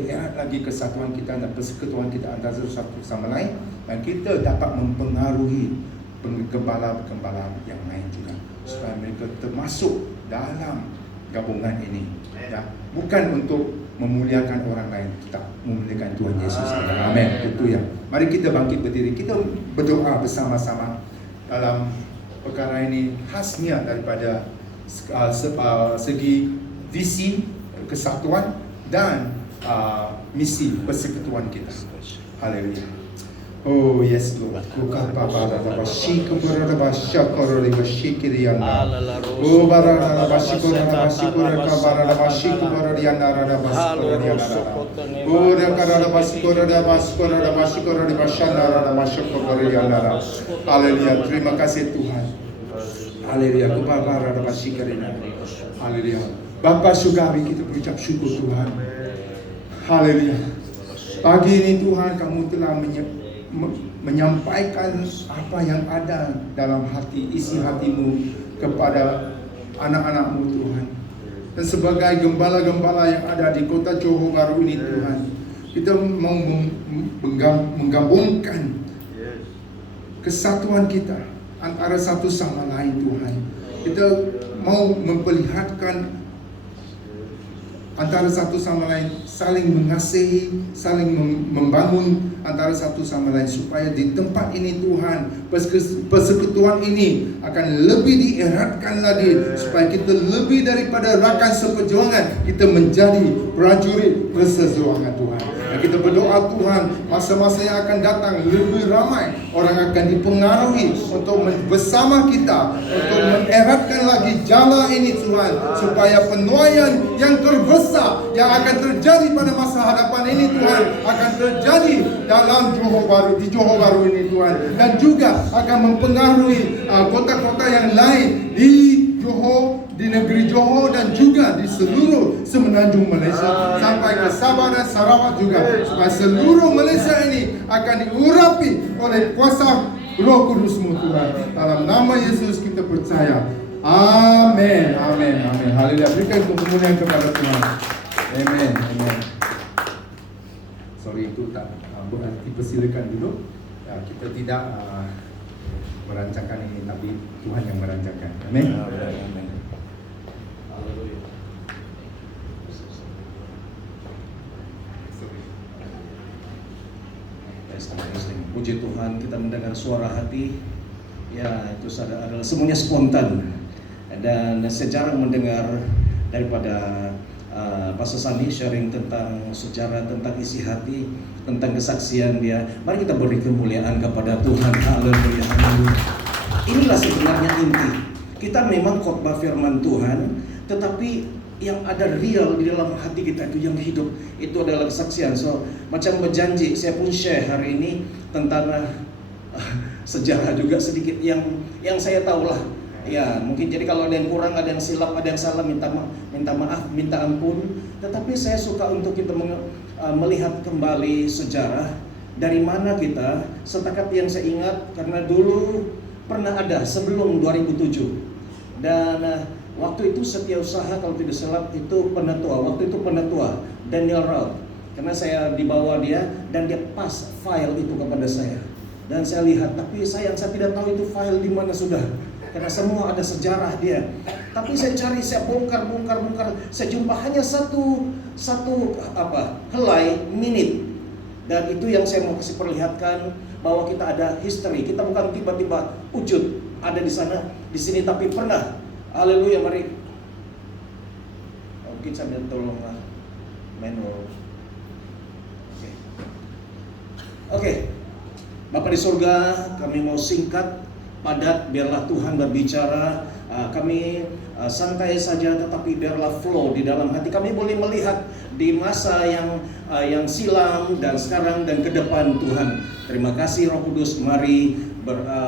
erat lagi kesatuan kita dan persekutuan kita antara satu sama lain, dan kita dapat mempengaruhi gembala-gembala yang lain juga supaya mereka termasuk dalam gabungan ini, ya, bukan untuk memuliakan orang lain, kita memuliakan Tuhan Yesus. Amin. Itu ya. Mari kita bangkit berdiri, kita berdoa bersama-sama dalam perkara ini, khasnya daripada segi visi kesatuan dan misi persekutuan kita. Haleluya. Oh yes Lord. Bukan bapa ada basyik kepada basyakor oleh basyikiriana. Oh barana basyikor ada basyikor kepada basyik kepada diana ada basyikor diana. Oh dekara basyikor ada basyikor ada basyikor ada basyana ada basyikor kepada diana. Haleluya. Terima kasih Tuhan. Haleluya. Kepada ada basyikirina. Haleluya. Bapa surgawi, kita berucap syukur Tuhan. Haleluya. Pagi ini Tuhan, kamu telah menyampaikan apa yang ada dalam hati, isi hatimu kepada anak-anakmu Tuhan. Dan sebagai gembala-gembala yang ada di kota Johor Bahru ini Tuhan, kita mau menggabungkan kesatuan kita antara satu sama lain Tuhan. Kita mau memperlihatkan antara satu sama lain, saling mengasihi, saling membangun antara satu sama lain, supaya di tempat ini Tuhan, persekutuan ini akan lebih dieratkan lagi, supaya kita lebih daripada rakan seperjuangan, kita menjadi prajurit perseorangan Tuhan. Dan kita berdoa Tuhan, masa-masa yang akan datang lebih ramai orang akan dipengaruhi untuk bersama kita, untuk mengeratkan lagi jala ini Tuhan, supaya penuaian yang terbesar yang akan terjadi pada masa hadapan ini Tuhan akan terjadi dalam Johor Bahru, di Johor Bahru ini Tuhan, dan juga akan mempengaruhi kota-kota yang lain di Johor, di negeri Johor, dan juga di seluruh semenanjung Malaysia sampai ke Sabah dan Sarawak juga, supaya seluruh Malaysia ini akan diurapi oleh kuasa Roh Kudus-Mu Tuhan. Dalam nama Yesus kita percaya. Amin. Amin. Amin. Haleluya. Berikan kemuliaan kepada Tuhan. Amin. Amin. Sorry itu tak dipersilakan dulu. Kita tidak merancangkan ini, tapi Tuhan yang merancangkan. Amin. Amin. Puji Tuhan, kita mendengar suara hati. Ya, itu adalah semuanya spontan. Dan saya jarang mendengar daripada Pastor Sani sharing tentang sejarah, tentang isi hati, tentang kesaksian dia. Mari kita beri kemuliaan kepada Tuhan. Haleluya. Inilah sebenarnya inti. Kita memang khotbah firman Tuhan, tetapi yang ada real di dalam hati kita itu yang hidup, itu adalah kesaksian. So, macam berjanji, saya pun share hari ini tentang sejarah juga sedikit yang saya tahu lah. Ya, mungkin jadi kalau ada yang kurang, ada yang silap, ada yang salah, minta maaf, minta ampun. Tetapi saya suka untuk kita melihat kembali sejarah dari mana kita. Setakat yang saya ingat, karena dulu pernah ada sebelum 2007. Dan waktu itu Setiausaha kalau tidak salah itu penetua. Waktu itu penetua Daniel Raut. Karena saya dibawa dia dan dia pas file itu kepada saya. Dan saya lihat, tapi sayang saya tidak tahu itu file di mana sudah. Karena semua ada sejarah dia. Tapi saya cari, saya bongkar. Saya jumpa hanya satu helai minute. Dan itu yang saya mau kasih perlihatkan bahwa kita ada history. Kita bukan tiba-tiba wujud ada di sana, di sini, tapi pernah. Haleluya, mari. Mungkin sambil tolong manual. Oke. Bapak di surga, kami mau singkat, padat, biarlah Tuhan berbicara. Kami santai saja, tetapi biarlah flow di dalam hati. Kami boleh melihat di masa yang silam dan sekarang dan ke depan Tuhan. Terima kasih Roh Kudus, mari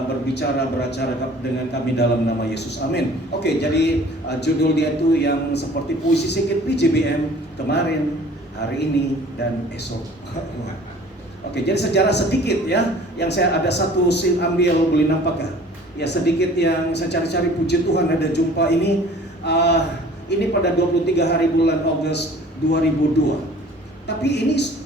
berbicara, beracara dengan kami dalam nama Yesus. Amin. Oke, jadi judul dia itu yang seperti puisi sedikit PJBM kemarin, hari ini, dan esok. Oke, jadi sejarah sedikit ya, yang saya ada satu scene ambil, boleh nampak ya? Ya sedikit yang saya cari-cari, puji Tuhan ada jumpa ini. Ini pada 23 hari bulan Agustus 2002. Tapi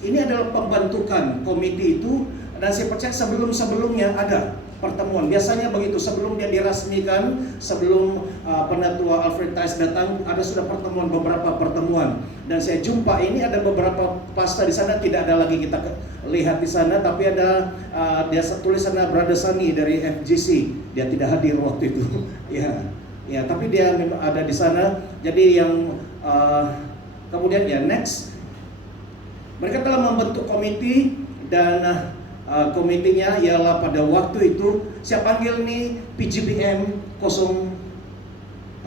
ini adalah pembentukan komite itu, dan saya percaya sebelumnya ada pertemuan. Biasanya begitu, sebelum dia dirasmikan, sebelum penatua Alfred Tice datang, ada sudah pertemuan, beberapa pertemuan. Dan saya jumpa ini ada beberapa pastor di sana, tidak ada lagi kita lihat di sana, tapi ada dia tulis sana Brother Sunny dari FGC. Dia tidak hadir waktu itu. Ya, tapi dia ada di sana. Jadi yang kemudian ya next, mereka telah membentuk komite dan komitinya ialah pada waktu itu saya panggil nih PGBM 0.1.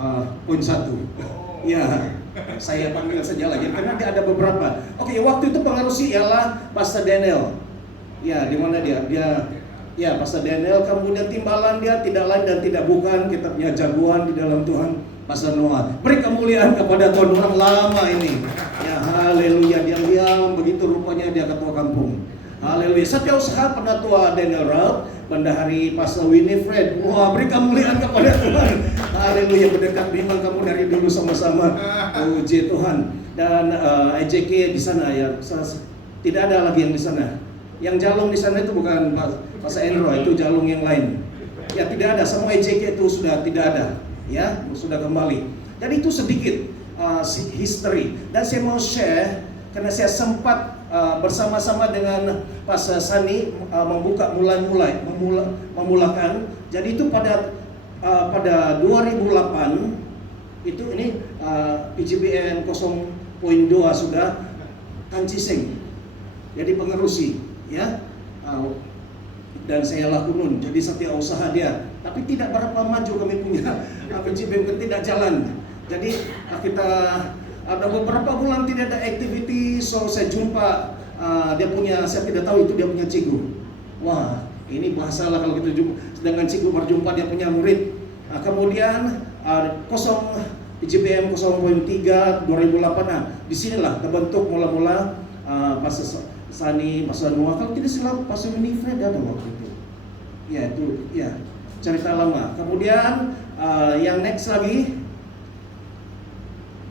Ya, saya panggil saja lagi karena ada beberapa. Oke, waktu itu pengerusi ialah Pastor Daniel. Ya, di mana dia? Ya, Pastor Daniel. Kemudian timbalan dia tidak lain dan tidak bukan, kita punya jagoan di dalam Tuhan, Pastor Noah. Beri kemuliaan kepada Tuhan, orang lama ini. Ya, haleluya. Diam-diam begitu rupanya dia ketua kampung. Haleluya. Setiausaha penatua Daniel Raut, Bendahari Pastor Winifred. Wah, beri kemuliaan kepada Tuhan. Haleluya, berdekat bimbang kamu dari dulu sama-sama. Puji Tuhan. Dan EJK di sana ya, tidak ada lagi yang di sana. Yang jalung di sana itu bukan Pastor Enro, itu jalung yang lain. Ya, tidak ada, semua EJK itu sudah tidak ada. Ya, sudah kembali. Jadi itu sedikit history. Dan saya mau share karena saya sempat bersama-sama dengan Pastor Sani memulakan. Jadi itu pada 2008 itu ini PGBN 0.2 sudah Kanciseng jadi pengerusi ya, dan saya lakunun jadi setiausaha dia, tapi tidak berapa maju kami punya PGBN tidak jalan. Jadi kita ada beberapa bulan tidak ada activity, so saya jumpa dia punya, saya tidak tahu itu dia punya cigu. Wah, ini bahasalah kalau kita jumpa, sedangkan cigu berjumpa dia punya murid. Nah, kemudian PGBM 0.3 2008, disinilah terbentuk mula-mula Pastor Sani, Pastor Noah, kalau tidak salah Pastor Winifred ada waktu itu. Ya itu, ya cerita lama. Kemudian yang next lagi.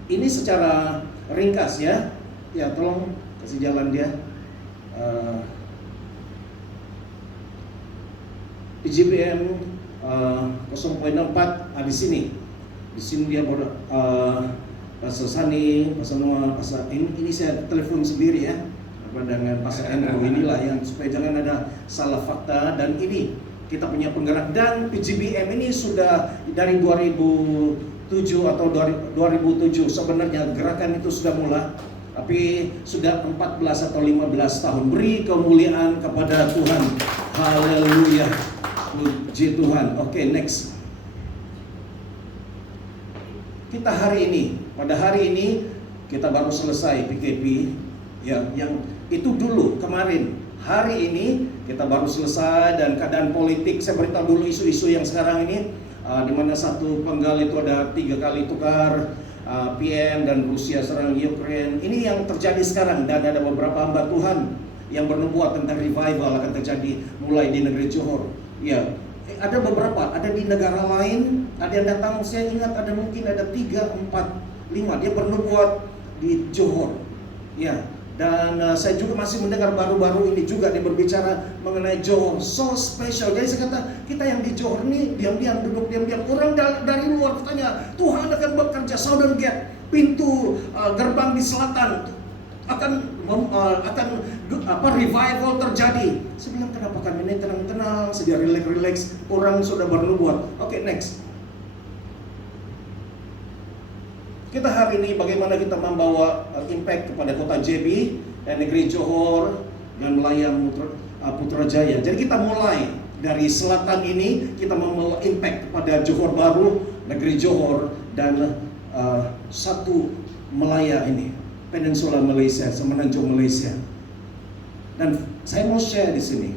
Ini secara ringkas ya. Ya, tolong kasih jalan dia. PGBM 0.4 di sini. Di sini dia Pastor Sani, Pastor Noah, Pastor ini saya telepon sendiri ya. Dengan Pastor Enro inilah yang supaya jangan ada salah fakta, dan ini kita punya penggerak, dan PGBM ini sudah dari 2007 atau 2007 sebenarnya gerakan itu sudah mulai, tapi sudah 14 atau 15 tahun. Beri kemuliaan kepada Tuhan. Haleluya. Puji Tuhan. Oke, next. Kita pada hari ini kita baru selesai PKP ya, yang itu dulu kemarin. Hari ini kita baru selesai, dan keadaan politik saya beritahu dulu isu-isu yang sekarang ini. Di mana satu penggal itu ada 3 kali tukar, PM dan Rusia serang Ukraine. Ini yang terjadi sekarang, dan ada beberapa hamba Tuhan yang bernubuat tentang revival akan terjadi mulai di negeri Johor. Ya, ada beberapa, ada di negara lain, ada yang datang, saya ingat ada mungkin ada 3, 4, 5, dia bernubuat di Johor, ya. Dan saya juga masih mendengar baru-baru ini juga dia berbicara mengenai Johor, so special. Jadi saya kata, kita yang di Johor ini diam-diam duduk, diam-diam. Orang dari luar katanya, Tuhan akan bekerja, Southern Gate, pintu gerbang di selatan akan revival terjadi. Saya bilang, kenapa kami ini tenang-tenang saja, relax, orang sudah bernubuat. Oke, next. Kita hari ini bagaimana kita membawa impact kepada kota JB dan negeri Johor dan wilayah Putrajaya. Jadi kita mulai dari selatan ini, kita membawa impact kepada Johor Baru, negeri Johor, dan satu Melaya ini, Peninsula Malaysia, Semenanjung Malaysia. Dan saya mau share di sini.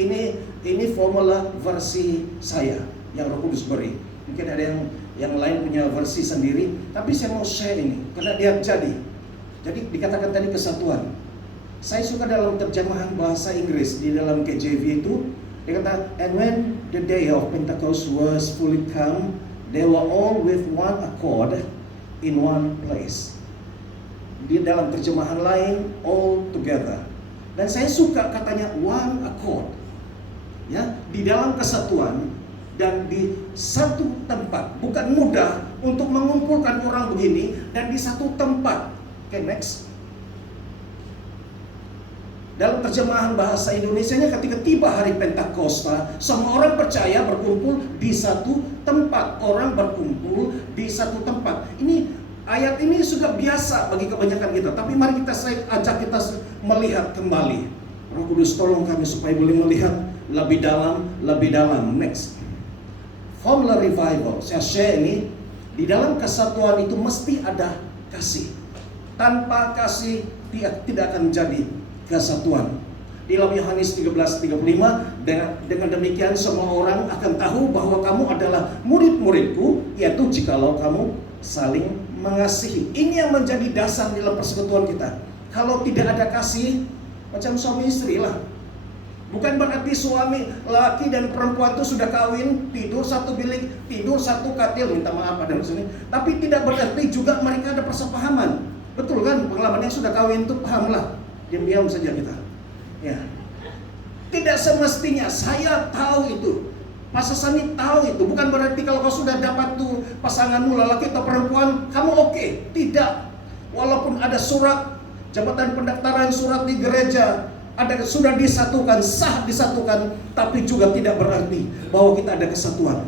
Ini formula versi saya yang Roh Kudus beri. Mungkin ada yang lain punya versi sendiri, tapi saya mau share ini karena dia jadi dikatakan tadi kesatuan. Saya suka dalam terjemahan bahasa Inggris di dalam KJV itu dia kata, and when the day of Pentecost was fully come, they were all with one accord in one place. Di dalam terjemahan lain, all together. Dan saya suka katanya one accord, ya, di dalam kesatuan. Dan di satu tempat, bukan mudah untuk mengumpulkan orang begini dan di satu tempat. Oke, next. Dalam terjemahan bahasa Indonesianya, ketika tiba hari Pentakosta, semua orang percaya berkumpul di satu tempat. Orang berkumpul di satu tempat. Ini ayat ini sudah biasa bagi kebanyakan kita, tapi mari saya ajak kita melihat kembali. Roh Kudus tolong kami supaya boleh melihat lebih dalam. Next. Formula revival, saya share ini, di dalam kesatuan itu mesti ada kasih. Tanpa kasih tidak akan jadi kesatuan. Di dalam Yohanes 13:35, dengan demikian semua orang akan tahu bahwa kamu adalah murid-muridku, yaitu jikalau kamu saling mengasihi. Ini yang menjadi dasar dalam persekutuan kita. Kalau tidak ada kasih, macam suami istri lah. Bukan berarti suami, laki dan perempuan itu sudah kawin, tidur satu bilik, tidur satu katil, minta maaf ada maksudnya. Tapi tidak berarti juga mereka ada persepahaman. Betul kan? Pengalaman yang sudah kawin itu paham lah. Diam-diam saja kita. Ya. Tidak semestinya saya tahu itu. Pastor Sani tahu itu. Bukan berarti kalau kau sudah dapat tuh pasanganmu lelaki atau perempuan, kamu oke. Tidak. Walaupun ada surat jabatan pendaftaran, surat di gereja, sudah disatukan, sah disatukan, tapi juga tidak berarti bahwa kita ada kesatuan.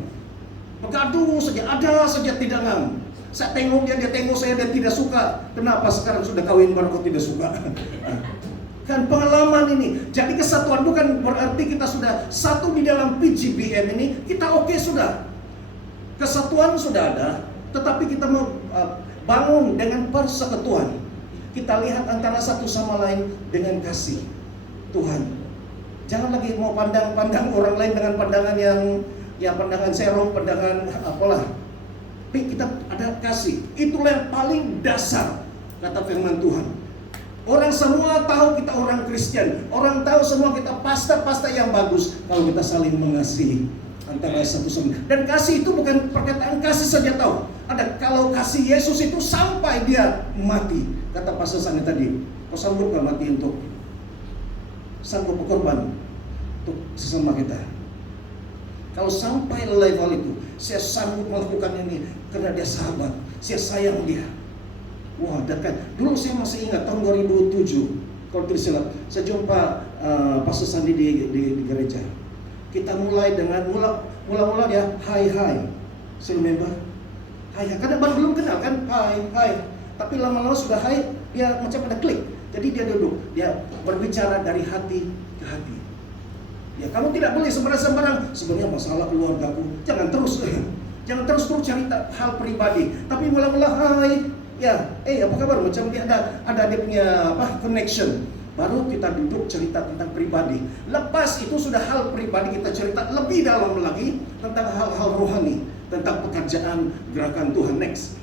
Begaduh saja, ada saja tidak ngam. Saya tengok dia tengok saya, dia tidak suka. Kenapa sekarang sudah kawin baru kau tidak suka? Kan pengalaman ini. Jadi kesatuan bukan berarti kita sudah satu di dalam PGBM ini, kita oke sudah. Kesatuan sudah ada, tetapi kita mau bangun dengan persekutuan. Kita lihat antara satu sama lain dengan kasih. Tuhan, jangan lagi mau pandang orang lain dengan pandangan yang pandangan serong, pandangan apalah. Tapi kita ada kasih. Itulah yang paling dasar kata firman Tuhan. Orang semua tahu kita orang Kristen. Orang tahu semua kita pasta yang bagus kalau kita saling mengasihi antara satu sama lain. Dan kasih itu bukan perkataan kasih saja tahu. Ada kalau kasih Yesus itu sampai dia mati. Kata Pastor Sani tadi, kau sanggup gak mati untuk sanggup berkorban untuk sesama kita? Kalau sampai level itu, saya sanggup melakukan ini karena dia sahabat, saya sayang dia. Wah, dekat. Dulu saya masih ingat tahun 2007, kalau tidak salah, saya jumpa Pastor Sandi di gereja. Kita mulai dengan mula dia hai, saya remember, hai, karena baru belum kenal kan, hai. Tapi lama-lama sudah hai, dia macam ada klik. Jadi dia duduk, dia berbicara dari hati ke hati. Ya, kamu tidak boleh sembarang-sembarang. Sebenarnya masalah keluargaku, jangan terus cerita hal pribadi. Tapi mula-mula hai, ya, apa kabar? Macam dia ada dia punya connection. Baru kita duduk cerita tentang pribadi. Lepas itu sudah hal pribadi kita cerita lebih dalam lagi tentang hal-hal rohani, tentang pekerjaan gerakan Tuhan. Next.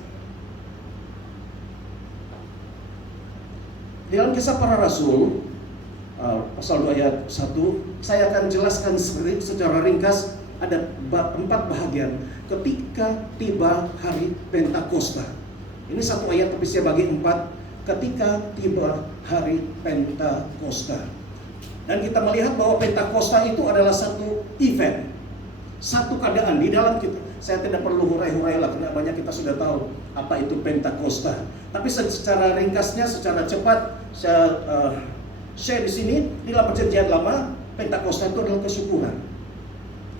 Di dalam Kisah Para Rasul pasal 2 ayat 1, saya akan jelaskan secara ringkas ada 4 bahagian ketika tiba hari Pentakosta. Ini satu ayat tapi saya bagi 4. Ketika tiba hari Pentakosta. Dan kita melihat bahwa Pentakosta itu adalah satu event, satu keadaan di dalam kita. Saya tidak perlu hurai-hurai lah, karena banyak kita sudah tahu apa itu Pentakosta. Tapi secara ringkasnya, secara cepat saya share di sini. Di dalam Perjanjian Lama, Pentakosta itu adalah kesyukuran,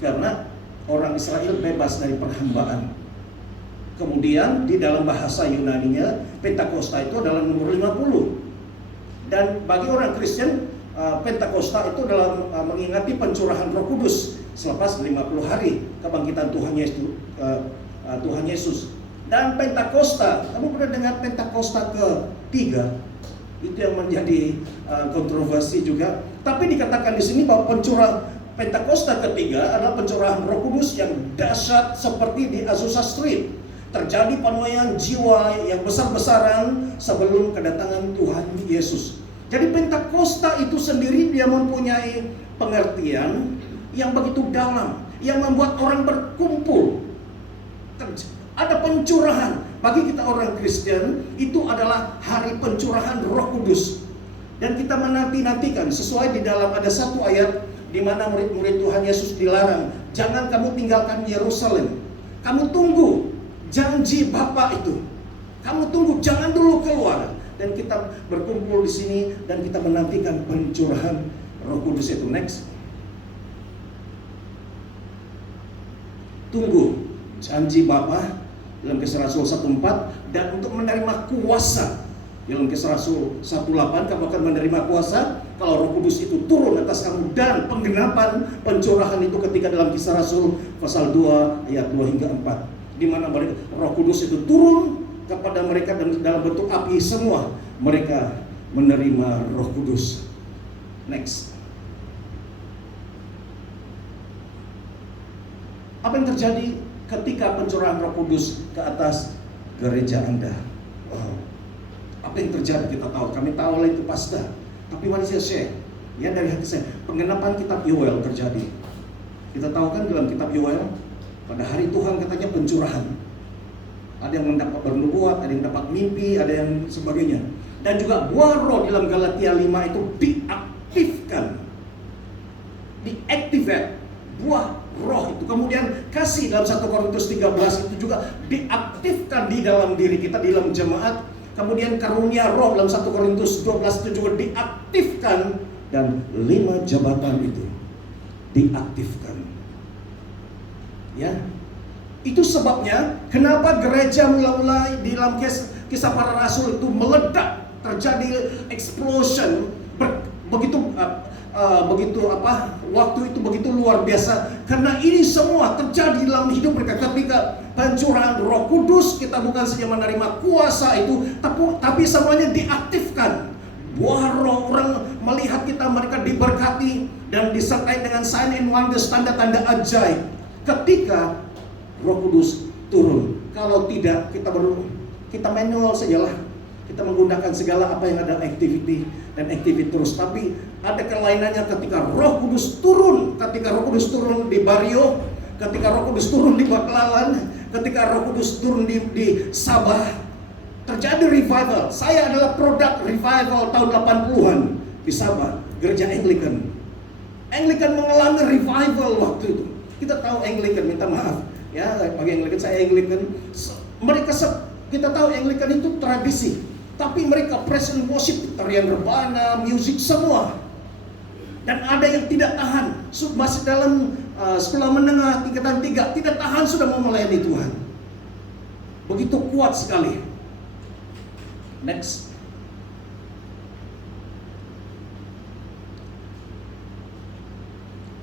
karena orang Israel bebas dari perhambaan. Kemudian di dalam bahasa Yunaninya, Pentakosta itu adalah nomor 50. Dan bagi orang Kristen, Pentakosta itu adalah mengingati pencurahan Roh Kudus selepas 50 hari kebangkitan Tuhan Yesus. Dan Pentakosta, kamu pernah dengar Pentakosta ketiga? Itu yang menjadi kontroversi juga. Tapi dikatakan di sini bahwa Pentakosta ketiga adalah pencurahan Roh Kudus yang dahsyat seperti di Azusa Street. Terjadi penuaian jiwa yang besar-besaran sebelum kedatangan Tuhan Yesus. Jadi Pentakosta itu sendiri dia mempunyai pengertian yang begitu dalam, yang membuat orang berkumpul. Ada pencurahan. Bagi kita orang Kristen, itu adalah hari pencurahan Roh Kudus. Dan kita menanti-nantikan, sesuai di dalam ada satu ayat di mana murid-murid Tuhan Yesus dilarang, jangan kamu tinggalkan Yerusalem. Kamu tunggu janji Bapa itu. Kamu tunggu, jangan dulu keluar. Dan kita berkumpul di sini dan kita menantikan pencurahan Roh Kudus itu. Next. Tunggu janji Bapa dalam Kisah Rasul 1:4, dan untuk menerima kuasa dalam Kisah Rasul 1:8, kamu akan menerima kuasa kalau Roh Kudus itu turun atas kamu. Dan penggenapan pencurahan itu ketika dalam Kisah Rasul pasal 2 ayat 2 hingga 4, di mana Roh Kudus itu turun kepada mereka dan dalam bentuk api semua mereka menerima Roh Kudus. Next. Apa yang terjadi ketika pencurahan Roh Kudus ke atas gereja Anda? Apa yang terjadi kita tahu. Kami tahu itu pasti. Tapi mari saya share ya dari hati saya. Penggenapan kitab Yoel terjadi. Kita tahu kan dalam kitab Yoel, pada hari Tuhan katanya pencurahan. Ada yang mendapat bernubuat, ada yang dapat mimpi, ada yang sebagainya. Dan juga buah roh dalam Galatia 5 itu diaktifkan. Diactivate buah roh itu. Kemudian kasih dalam 1 Korintus 13 itu juga diaktifkan di dalam diri kita, di dalam jemaat. Kemudian karunia roh dalam 1 Korintus 12 itu juga diaktifkan. Dan 5 jabatan itu diaktifkan. Ya, itu sebabnya kenapa gereja mula-mula di dalam kisah para rasul itu meledak, terjadi explosion, waktu itu begitu luar biasa, karena ini semua terjadi dalam hidup mereka ketika pencurahan Roh Kudus. Kita bukan saja menerima kuasa itu, tapi semuanya diaktifkan. Buah roh, orang melihat kita, mereka diberkati dan disertai dengan sign and wonders, tanda-tanda ajaib ketika Roh Kudus turun. Kalau tidak, kita manual sajalah. Kita menggunakan segala apa yang ada activity dan activity terus. Tapi ada kelainannya ketika Roh Kudus turun. Ketika Roh Kudus turun di Bario, ketika Roh Kudus turun di Baklalan, ketika Roh Kudus turun di Sabah, terjadi revival. Saya adalah produk revival tahun 80-an di Sabah, gereja Anglican. Anglican mengalami revival waktu itu. Kita tahu Anglican, minta maaf ya, bagi Anglican, saya Anglican. Kita tahu Anglican itu tradisi, tapi mereka praise and worship, tarian rebana, musik semua. Dan ada yang tidak tahan, masih dalam sekolah menengah tingkatan 3, tidak tahan, sudah mau melayani Tuhan. Begitu kuat sekali. Next.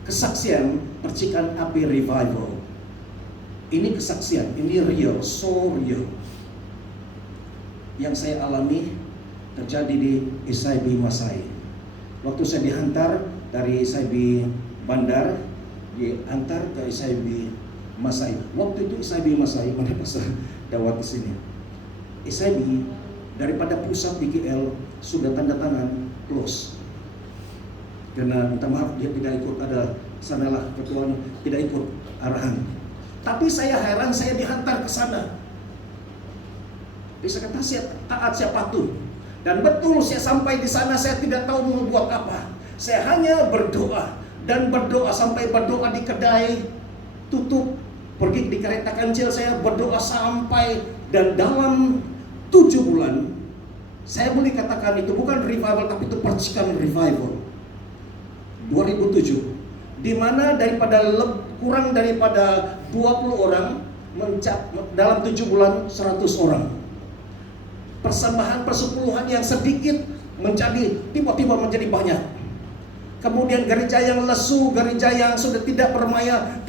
Kesaksian percikan api revival. Ini kesaksian, ini real, so real. Yang saya alami terjadi di SIB Masai. Waktu saya dihantar dari SIB Bandar, diantar ke SIB Masai. Waktu itu SIB Masai, mana pasar Dawat di sini. SIB daripada pusat di KL sudah tanda tangan close. Karena minta maaf dia tidak ikut, ada sanalah ketuanya tidak ikut. arahan. Tapi saya heran, saya dihantar ke sana. Bisa kata saya taat, saya patuh. Dan betul saya sampai di sana, saya tidak tahu mau buat apa. Saya hanya berdoa dan berdoa sampai berdoa di kedai tutup. Pergi di kereta kancil, saya berdoa sampai, dan dalam 7 bulan saya boleh katakan itu bukan revival, tapi itu percikan revival. 2007, di mana kurang daripada 20 orang dalam 7 bulan 100 orang. Persembahan persepuluhan yang sedikit tiba-tiba menjadi banyak. Kemudian gereja yang lesu, gereja yang sudah tidak bermaya,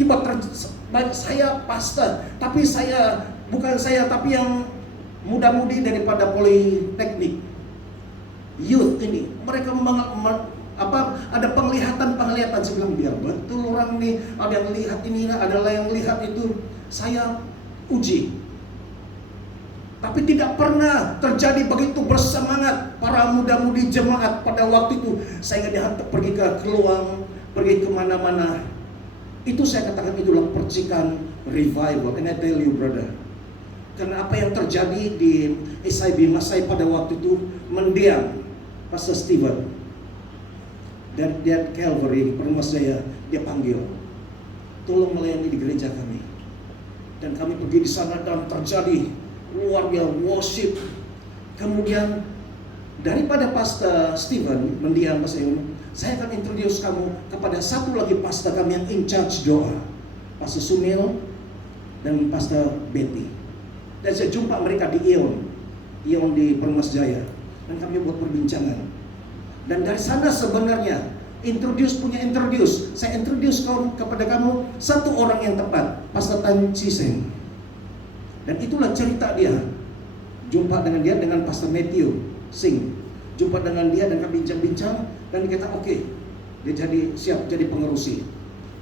saya pastor, tapi tapi yang muda-mudi daripada Politeknik, youth ini, mereka ada penglihatan. Saya bilang, biar betul orang ini, ada yang lihat ini, ada yang lihat itu, saya uji. Tapi tidak pernah terjadi begitu bersemangat para muda-mudi jemaat pada waktu itu. Saya dihantar pergi ke Keluang, pergi kemana-mana. Itu saya katakan itulah percikan revival. And I tell you brother, karena apa yang terjadi di SIB Masai pada waktu itu, mendiam Pastor Steven dari Calvary Permas Jaya, dia panggil, tolong melayani di gereja kami. Dan kami pergi di sana dan terjadi luar biasa worship. Kemudian daripada Pastor Steven mendiam saya akan introduce kamu kepada satu lagi pastor kami yang in charge doa, Pastor Sunil dan Pastor Betty. Dan saya jumpa mereka di Ion di Permas Jaya, dan kami buat perbincangan. Dan dari sana sebenarnya saya introduce kepada kamu satu orang yang tepat, Pastor Tan Ciseng. Dan itulah cerita dia. Jumpa dengan dia dengan Pastor Matthew Singh. Jumpa dengan dia dan kami bincang-bincang, dan dia kata oke, dia siap jadi pengerusi.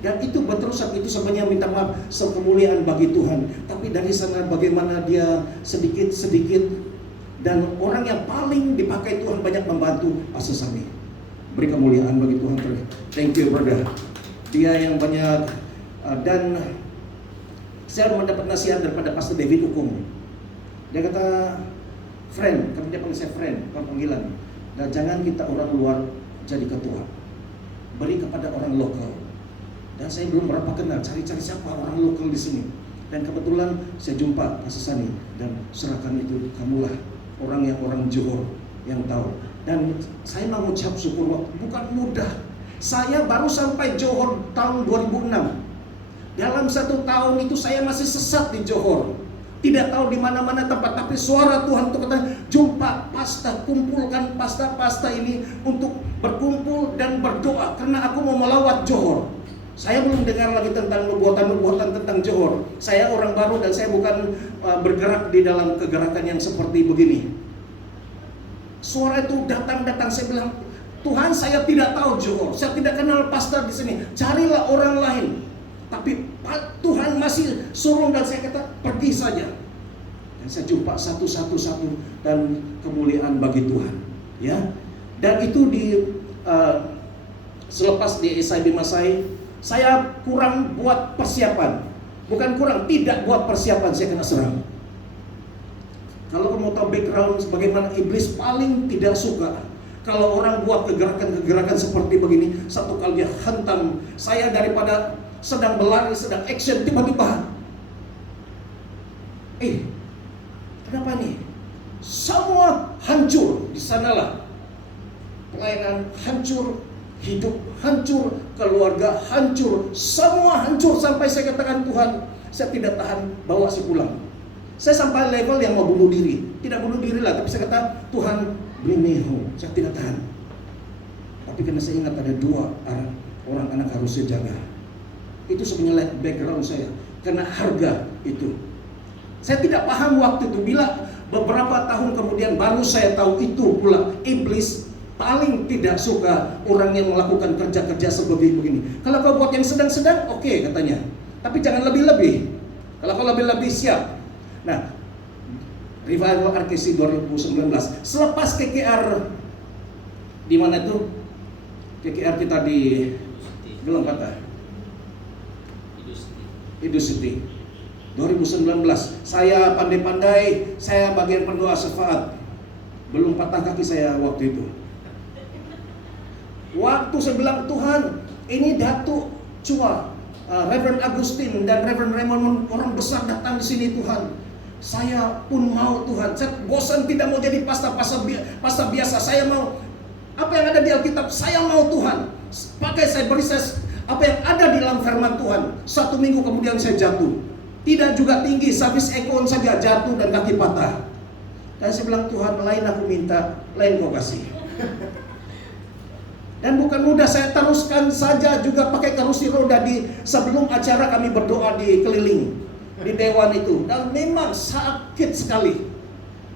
Dan itu berterusan, itu sebenarnya minta maaf, kemuliaan bagi Tuhan. Tapi dari sana bagaimana dia sedikit-sedikit, dan orang yang paling dipakai Tuhan banyak membantu Pastor Sami. Beri kemuliaan bagi Tuhan. Thank you brother. Dia yang banyak, dan saya mendapat nasihat daripada Pastor David Ukung. Dia kata, friend, dia panggil saya friend, bukan panggilan. Dan jangan kita orang luar jadi ketua, beri kepada orang lokal. Dan saya belum berapa kenal, cari-cari siapa orang lokal di sini. Dan kebetulan saya jumpa Pastor Sani, dan serahkan itu, kamulah orang Johor yang tahu. Dan saya mengucap syukur, bukan mudah. Saya baru sampai Johor tahun 2006. Dalam 1 tahun itu saya masih sesat di Johor, tidak tahu di mana-mana tempat. Tapi suara Tuhan itu kata, jumpa pastor, kumpulkan pastor-pastor ini untuk berkumpul dan berdoa, karena aku mau melawat Johor. Saya belum dengar lagi tentang nubuatan tentang Johor. Saya orang baru dan saya bukan bergerak di dalam kegerakan yang seperti begini. Suara itu datang, saya bilang, Tuhan, saya tidak tahu Johor, saya tidak kenal pastor di sini. Carilah orang lain. Tapi Tuhan masih suruh, dan saya kata pergi saja. Dan saya jumpa satu dan kemuliaan bagi Tuhan. Ya, dan itu selepas di SIB Masai, saya kurang buat persiapan. Bukan kurang, tidak buat persiapan, saya kena serang. Kalau kamu tahu background bagaimana iblis paling tidak suka kalau orang buat kegerakan seperti begini. Satu kali dia hantam saya, daripada sedang berlari, sedang action, tiba-tiba kenapa nih? Semua hancur di sanalah. Pelayanan hancur, hidup hancur, keluarga hancur, semua hancur. Sampai saya katakan, Tuhan, saya tidak tahan, bawa saya pulang. Saya sampai level yang mau bunuh diri. Tidak bunuh diri lah, tapi saya kata, Tuhan, bring me home. Saya tidak tahan. Tapi karena saya ingat ada 2 orang anak harus saya jaga. Itu sebenarnya background saya, karena harga itu. Saya tidak paham waktu itu. Bila beberapa tahun kemudian baru saya tahu, itu pula iblis paling tidak suka orang yang melakukan kerja-kerja seperti begini. Kalau kau buat yang sedang-sedang, oke, katanya. Tapi jangan lebih-lebih. Kalau kau lebih-lebih, siap. Nah, Revival RKC 2019. Selepas KKR, di mana itu? KKR kita di Gelang Kata. Idul City 2019. Saya pandai-pandai, saya bagian pendoa syafaat. Belum patah kaki saya waktu itu. Waktu saya bilang, Tuhan, ini Datuk Chua, Reverend Agustin dan Reverend Raymond, orang besar datang di sini Tuhan. Saya pun mau Tuhan. Saya bosan tidak mau jadi pastor biasa. Saya mau apa yang ada di Alkitab. Saya mau Tuhan. Pakai saya beri saya apa yang ada di dalam firman Tuhan. 1 minggu kemudian saya jatuh. Tidak juga tinggi, habis ekon saja jatuh dan kaki patah. Dan saya bilang, Tuhan, lain aku minta, lain kau kasih. Dan bukan mudah, saya teruskan saja juga pakai kursi roda di sebelum acara kami berdoa di keliling di dewan itu, dan memang sakit sekali.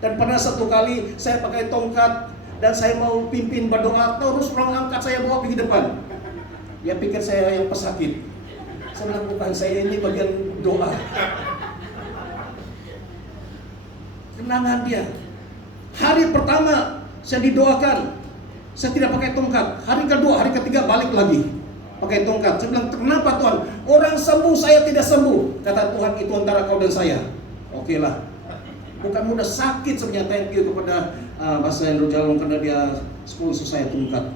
Dan pernah satu kali saya pakai tongkat dan saya mau pimpin berdoa, terus orang angkat saya bawa pergi depan. Dia pikir saya yang pesakit. Saya bilang, bukan, saya ini bagian doa. Kenangan dia. Hari pertama saya didoakan, saya tidak pakai tongkat. Hari kedua, hari ketiga balik lagi pakai tongkat. Saya bilang, kenapa Tuhan? Orang sembuh, saya tidak sembuh. Kata Tuhan, itu antara kau dan saya. Oke lah. Bukan mudah, sakit sebenarnya. Thank you kepada Pastor Andrew Jalong karena dia sponsor saya tongkat.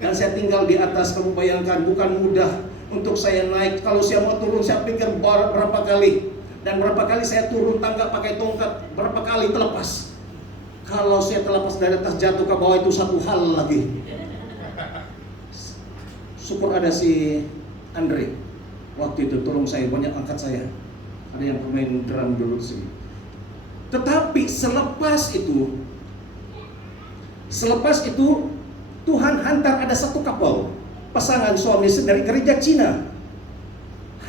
Dan saya tinggal di atas. Kamu bayangkan, bukan mudah untuk saya naik. Kalau saya mau turun, saya pikir berapa kali. Dan berapa kali saya turun tangga pakai tongkat, berapa kali terlepas. Kalau saya terlepas dari atas jatuh ke bawah itu satu hal lagi. Syukur ada si Andre. Waktu itu tolong saya, banyak angkat saya. Ada yang pemain drum dulu sih. Tetapi selepas itu Tuhan hantar ada satu kapal pasangan suami istri dari gereja Cina.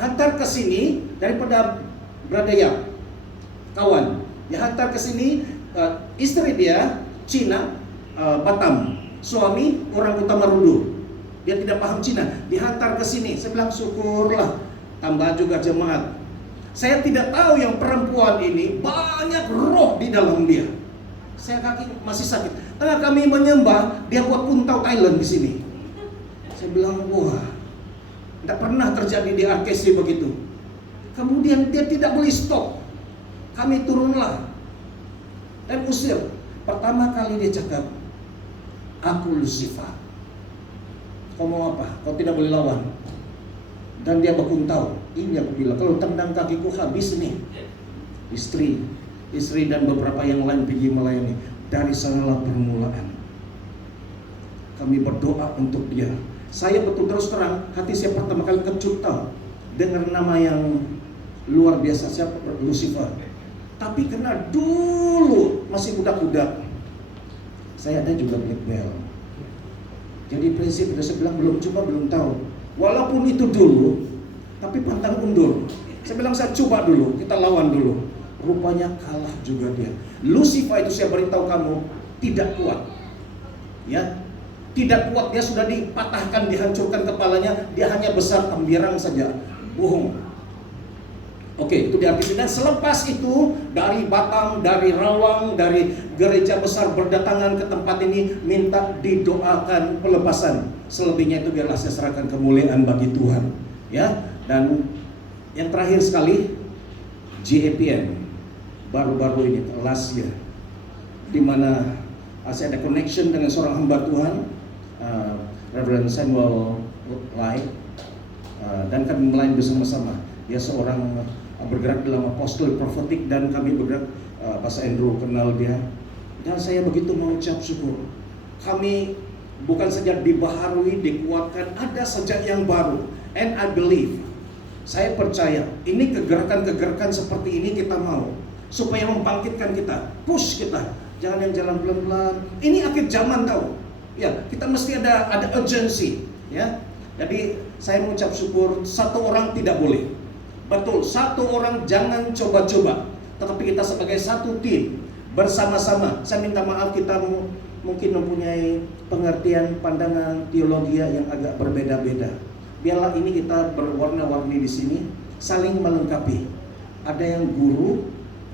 Hantar ke sini daripada Bradaya, kawan. Dia hantar ke sini, istri dia Cina, Batam, suami orang Kota Marudu. Dia tidak paham Cina, dihantar ke sini. Saya bilang, syukurlah, tambah juga jemaat. Saya tidak tahu yang perempuan ini banyak roh di dalam dia. Saya kaki masih sakit. Tengah kami menyembah, dia buat puntau Thailand di sini. Saya bilang, wah, tidak pernah terjadi di RKC begitu. Kemudian dia tidak boleh stop. Kami turunlah dan usir. Pertama kali dia cakap, aku Lucifer. Kau mau apa? Kau tidak boleh lawan. Dan dia berpuntau. Ini aku bilang, kalau tendang kakiku habis nih. Istri dan beberapa yang lain pergi melayani. Dari sanalah permulaan. Kami berdoa untuk dia. Saya betul terus terang, hati saya pertama kali kecut tahu dengar nama yang luar biasa, siapa? Lucifer. Tapi karena dulu masih budak-budak, saya ada juga black belt. Jadi prinsip saya bilang belum coba belum tahu. Walaupun itu dulu, tapi pantang undur. Saya bilang saya coba dulu, kita lawan dulu. Rupanya kalah juga dia. Lucifer itu saya beritahu kamu tidak kuat, ya, tidak kuat. Dia sudah dipatahkan, dihancurkan kepalanya. Dia hanya besar ambirang saja, bohong. Oke, itu diartikan. Selepas itu dari Batam, dari Rawang, dari gereja besar berdatangan ke tempat ini minta didoakan pelepasan. Selebihnya itu biarlah saya serahkan kemuliaan bagi Tuhan. Ya, dan yang terakhir sekali JAPN baru-baru ini last year, di mana saya ada connection dengan seorang hamba Tuhan, Reverend Samuel Lai, dan kami melayani bersama-sama. Dia seorang bergerak dalam apostol profetik dan kami bergerak, Pastor Andrew kenal dia. Dan saya begitu mengucap syukur. Kami bukan saja dibaharui, dikuatkan, ada sejak yang baru. And I believe, saya percaya ini kegerakan-kegerakan seperti ini kita mau supaya membangkitkan kita, push kita. Jangan yang jalan pelan-pelan. Ini akhir zaman tahu. Ya, kita mesti ada urgency, ya. Jadi saya mengucap syukur, satu orang tidak boleh. Betul, satu orang jangan coba-coba. Tetapi kita sebagai satu tim bersama-sama. Saya minta maaf kita mungkin mempunyai pengertian pandangan teologi yang agak berbeda-beda. Biarlah ini kita berwarna-warni di sini, saling melengkapi. Ada yang guru,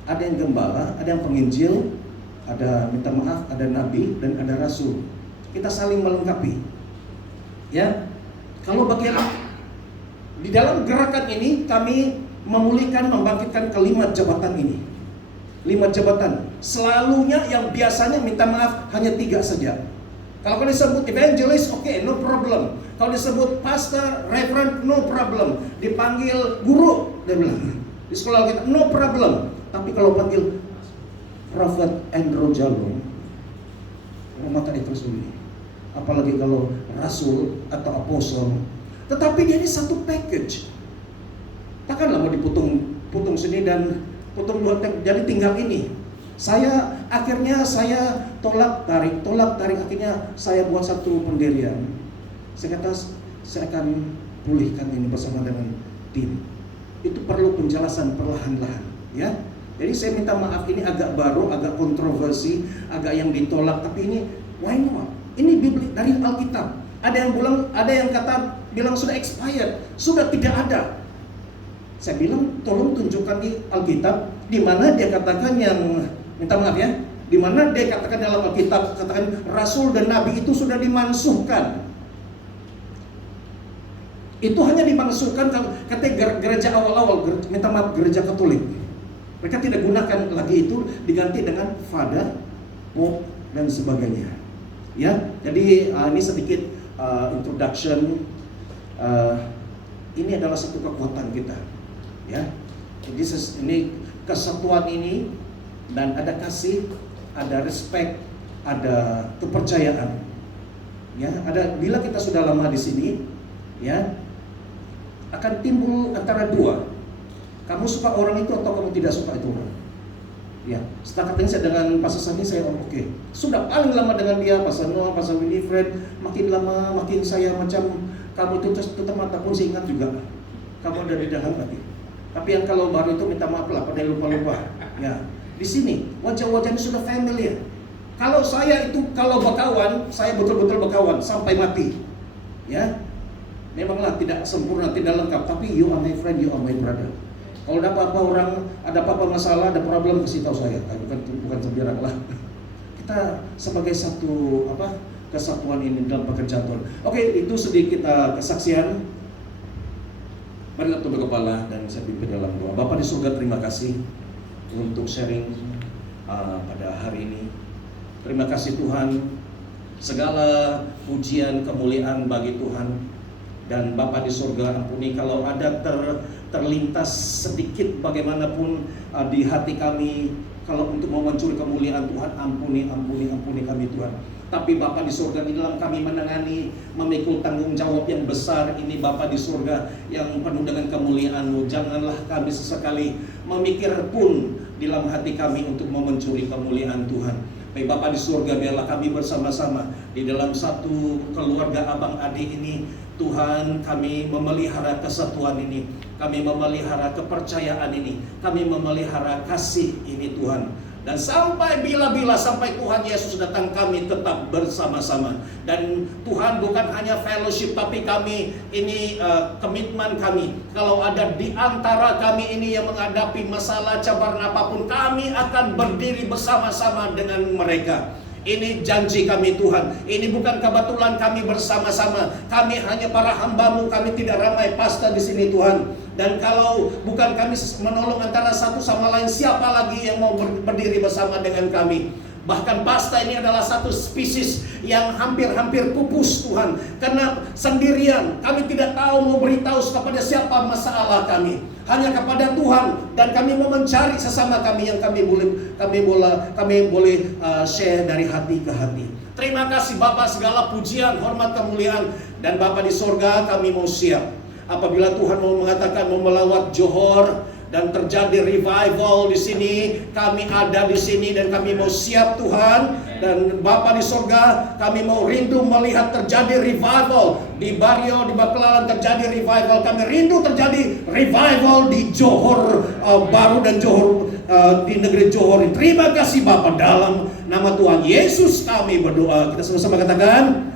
ada yang gembala, ada yang penginjil, ada minta maaf, ada nabi dan ada rasul. Kita saling melengkapi. Ya. Kalau bagian Di dalam gerakan ini kami memulihkan, membangkitkan kelima jabatan ini. 5 jabatan. Selalunya yang biasanya minta maaf hanya 3 saja. Kalau disebut evangelist, oke, no problem. Kalau disebut pastor, reverend, no problem. Dipanggil guru, dia bilang. Di sekolah kita, no problem. Tapi kalau panggil Prophet Andrew Jalung, maka itu sendiri. Apalagi kalau rasul atau apostle. Tetapi dia ini satu package. Takkanlah mau dipotong sini dan potong 2 jadi tinggal ini. Akhirnya saya tolak tarik, akhirnya saya buat satu pendirian. Saya kata saya akan pulihkan ini bersama dengan tim. Itu perlu penjelasan perlahan-lahan, ya. Jadi saya minta maaf, ini agak baru, agak kontroversi, agak yang ditolak, tapi ini why not? Ini Bibli dari Alkitab. Ada yang bilang sudah expired, sudah tidak ada. Saya bilang tolong tunjukkan di Alkitab di mana dia katakan yang minta maaf ya, di mana dia katakan dalam Alkitab katakan rasul dan nabi itu sudah dimansuhkan. Itu hanya dimansuhkan ketika gereja awal-awal, minta maaf gereja Katolik. Mereka tidak gunakan lagi itu, diganti dengan Father, Pope dan sebagainya. Ya, jadi ini sedikit introduction. Ini adalah satu kekuatan kita. Ya, jadi ini kesatuan ini dan ada kasih, ada respect, ada kepercayaan. Ya, ada bila kita sudah lama di sini, ya, akan timbul antara dua. Kamu suka orang itu atau kamu tidak suka itu orang. Ya, setakat ini saya dengan Pastor Sani saya oke. Sudah paling lama dengan dia, Pastor Noah, Pastor Winifred, makin lama makin saya macam kamu itu tetap mata pun saya ingat juga. Kamu ada di dalam hati. Tapi yang kalau baru itu minta maaf lah, pada lupa-lupa. Ya, di sini wajah-wajahnya sudah familiar. Kalau saya itu kalau berkawan, saya betul-betul berkawan sampai mati. Ya, memanglah tidak sempurna, tidak lengkap. Tapi you are my friend, you are my brother. Kalau ada apa-apa orang, ada apa-apa masalah, ada problem, kasih tahu saya. Bukan sembarang lah. Kita sebagai satu kesatuan ini dalam pekerjaan Tuhan. Oke, itu sedikit kesaksian. Marilah tunduk kepala dan saya pimpin dalam doa. Bapa di surga, terima kasih untuk sharing pada hari ini. Terima kasih Tuhan, segala pujian kemuliaan bagi Tuhan. Dan Bapa di surga, ampuni kalau ada terlintas sedikit bagaimanapun di hati kami, kalau untuk mau mencuri kemuliaan Tuhan, ampuni kami Tuhan. Tapi Bapa di surga, di dalam kami menangani, memikul tanggung jawab yang besar ini Bapa di surga yang penuh dengan kemuliaan-Mu. Janganlah kami sesekali memikir pun di dalam hati kami untuk mau mencuri kemuliaan Tuhan. Baik Bapa di surga, biarlah kami bersama-sama di dalam satu keluarga abang adik ini. Tuhan, kami memelihara kesatuan ini, kami memelihara kepercayaan ini, kami memelihara kasih ini Tuhan. Dan sampai bila-bila sampai Tuhan Yesus datang, kami tetap bersama-sama. Dan Tuhan bukan hanya fellowship, tapi kami ini komitmen kami. Kalau ada di antara kami ini yang menghadapi masalah cabaran apapun, kami akan berdiri bersama-sama dengan mereka. Ini janji kami Tuhan. Ini bukan kebetulan kami bersama-sama. Kami hanya para hamba-Mu, kami tidak ramai pastor di sini Tuhan. Dan kalau bukan kami menolong antara satu sama lain, siapa lagi yang mau berdiri bersama dengan kami? Bahkan pasta ini adalah satu spesies yang hampir-hampir pupus Tuhan. Karena sendirian, kami tidak tahu mau beritahu kepada siapa masalah kami. Hanya kepada Tuhan. Dan kami mau mencari sesama kami yang kami boleh share dari hati ke hati. Terima kasih Bapa, segala pujian, hormat, kemuliaan. Dan Bapa di sorga, kami mau siap. Apabila Tuhan mau mengatakan mau melawat Johor dan terjadi revival di sini, kami ada di sini dan kami mau siap Tuhan. Dan Bapa di sorga, kami mau rindu melihat terjadi revival di Bario, di Baklalan terjadi revival. Kami rindu terjadi revival di Johor Baru dan Johor di negeri Johor. Terima kasih Bapa, dalam nama Tuhan Yesus kami berdoa. Kita sama-sama katakan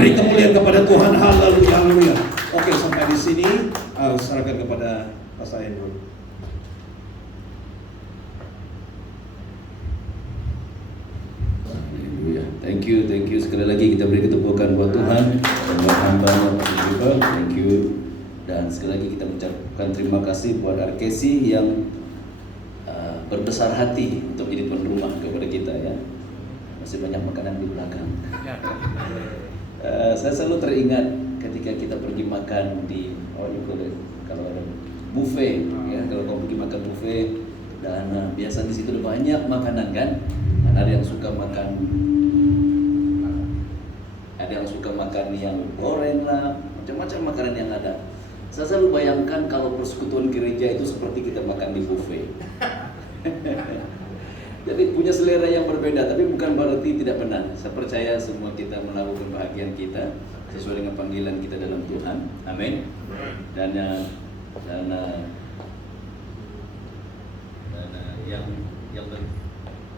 beri kemuliaan kepada Tuhan. Haleluya, haleluya. Oke, sampai di sini serahkan kepada Pastor Andrew. Haleluya. Thank you sekali lagi kita beri ketepukan buat Tuhan dan buat hamba. Thank you. Dan sekali lagi kita mengucapkan terima kasih buat RKC yang berbesar hati untuk jadi tuan rumah kepada kita ya. Masih banyak makanan di belakang. Saya selalu teringat ketika kita pergi makan di kalau ada buffet ya, kalau kamu pergi makan buffet dan biasa di situ ada banyak makanan kan. Dan ada yang suka makan yang goreng lah, macam-macam makanan yang ada. Saya selalu bayangkan kalau persekutuan gereja itu seperti kita makan di buffet. Jadi punya selera yang berbeda, tapi bukan berarti tidak benar. Saya percaya semua kita melakukan bahagian kita sesuai dengan panggilan kita dalam Tuhan. Amin. Dan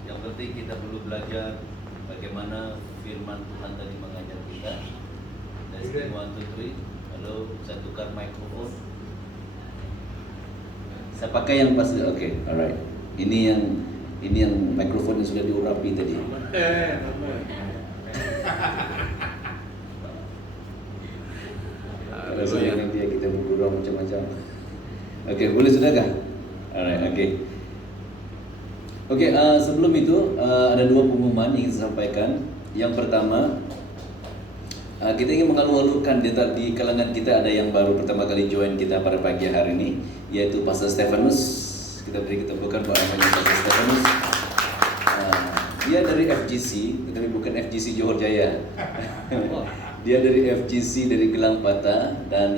yang penting kita perlu belajar bagaimana firman Tuhan tadi mengajar kita. Dari 1, 2, 3. Halo, saya tukar mikrofon. Saya pakai yang pas. Oke, alright. Ini yang mikrofon yang sudah diurapi tadi. Kalau soalnya dia kita bergurau macam-macam. Oke, boleh sudah kah? Alright, oke. Oke, sebelum itu ada 2 pengumuman yang ingin saya sampaikan. Yang pertama, kita ingin mengalu-alukan di kalangan kita ada yang baru pertama kali join kita pada pagi hari ini, yaitu Pastor Stefanus. Kita beri ketepukan buat namanya Pastor Stefanus. Dia dari FGC, tetapi bukan FGC Johor Jaya. Dia dari FGC dari Gelang Patah, dan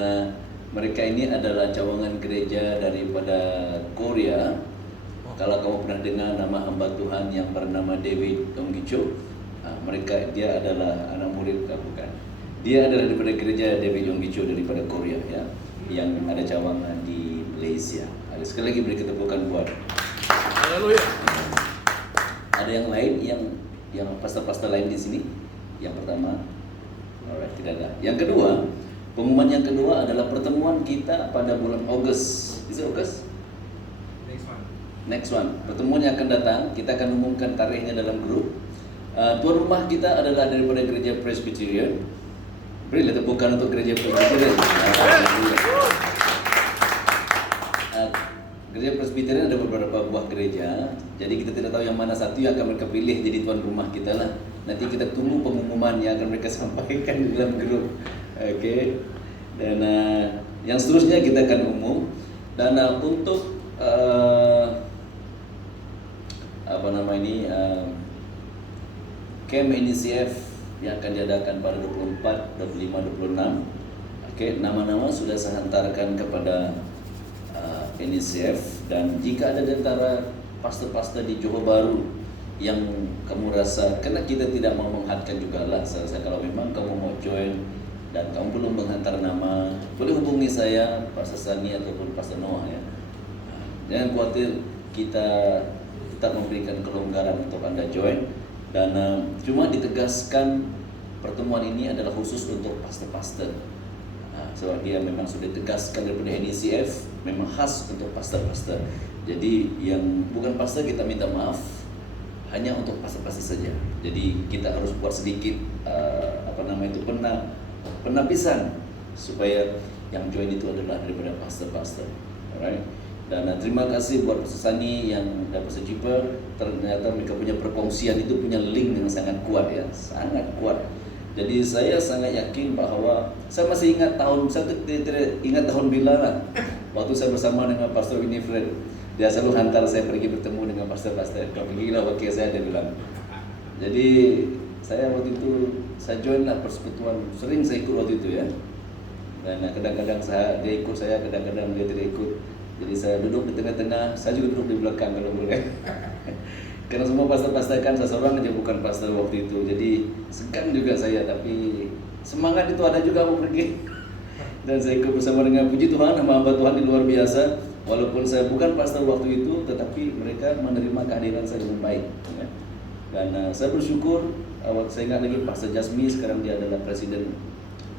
mereka ini adalah cawangan gereja daripada Korea. Kalau kamu pernah dengar nama hamba Tuhan yang bernama David Yonggicho, dia adalah anak murid, bukan? Dia adalah daripada gereja David Yonggicho daripada Korea ya, yang ada cawangan di Malaysia. Ada sekali lagi beri ketepukan buat. Haleluya. Ada yang lain yang pastor-pastor lain di sini? Yang pertama, alright, tidak ada. Yang kedua, pengumuman yang kedua adalah pertemuan kita pada bulan Ogos. Is it Ogos? Next one. Pertemuan yang akan datang, kita akan umumkan tarikhnya dalam grup. Tuan rumah kita adalah daripada gereja Presbyterian. Berilah tepukan untuk gereja Presbyterian. Gereja Presbyterian ada beberapa buah gereja, jadi kita tidak tahu yang mana satu yang akan mereka pilih jadi tuan rumah kita lah. Nanti kita tunggu pengumuman yang akan mereka sampaikan di dalam grup. Oke. Dan yang seterusnya kita akan umum. Dan untuk camp NCF yang akan diadakan pada 24, 25, 26. Oke, nama-nama sudah saya hantarkan kepada NCF, dan jika ada di antara pastor-pastor di Johor Bahru yang kamu rasa, karena kita tidak mau menghadkan juga lah, saya rasa kalau memang kamu mau join dan kamu belum menghantar nama, boleh hubungi saya, Pastor Sani ataupun Pastor Noah ya. Jangan khawatir, kita tetap memberikan kelonggaran untuk Anda join. Dan cuma ditegaskan pertemuan ini adalah khusus untuk pastor-pastor. Sebab dia memang sudah ditegaskan daripada NECF, memang khas untuk pastor-pastor. Jadi yang bukan pastor kita minta maaf, hanya untuk pastor-pastor saja. Jadi kita harus buat sedikit penapisan supaya yang join itu adalah daripada pastor-pastor. Alright. Dan terima kasih buat Pastor Sani yang dapat sejiper. Ternyata mereka punya perkongsian itu punya link yang sangat kuat ya, sangat kuat. Jadi saya sangat yakin bahawa saya masih ingat tahun bila lah, waktu saya bersama dengan Pastor Winifred, dia selalu hantar saya pergi bertemu dengan pastor-pastor. Kau pergilah wakil saya, dia bilang. Jadi saya waktu itu saya join lah persekutuan, sering saya ikut waktu itu ya. Dan kadang-kadang dia ikut saya, kadang-kadang dia tidak ikut. Jadi saya duduk di tengah-tengah, saya juga duduk di belakang kalau boleh. Karena semua pastor-pastor kan, saya seorang aja bukan pastor waktu itu. Jadi segan juga saya, tapi semangat itu ada juga mau pergi. Dan saya ikut bersama dengan puji Tuhan, hamba Tuhan yang luar biasa. Walaupun saya bukan pastor waktu itu, tetapi mereka menerima kehadiran saya dengan baik. Dan saya bersyukur, saya ingat lagi Pastor Jasmi, sekarang dia adalah Presiden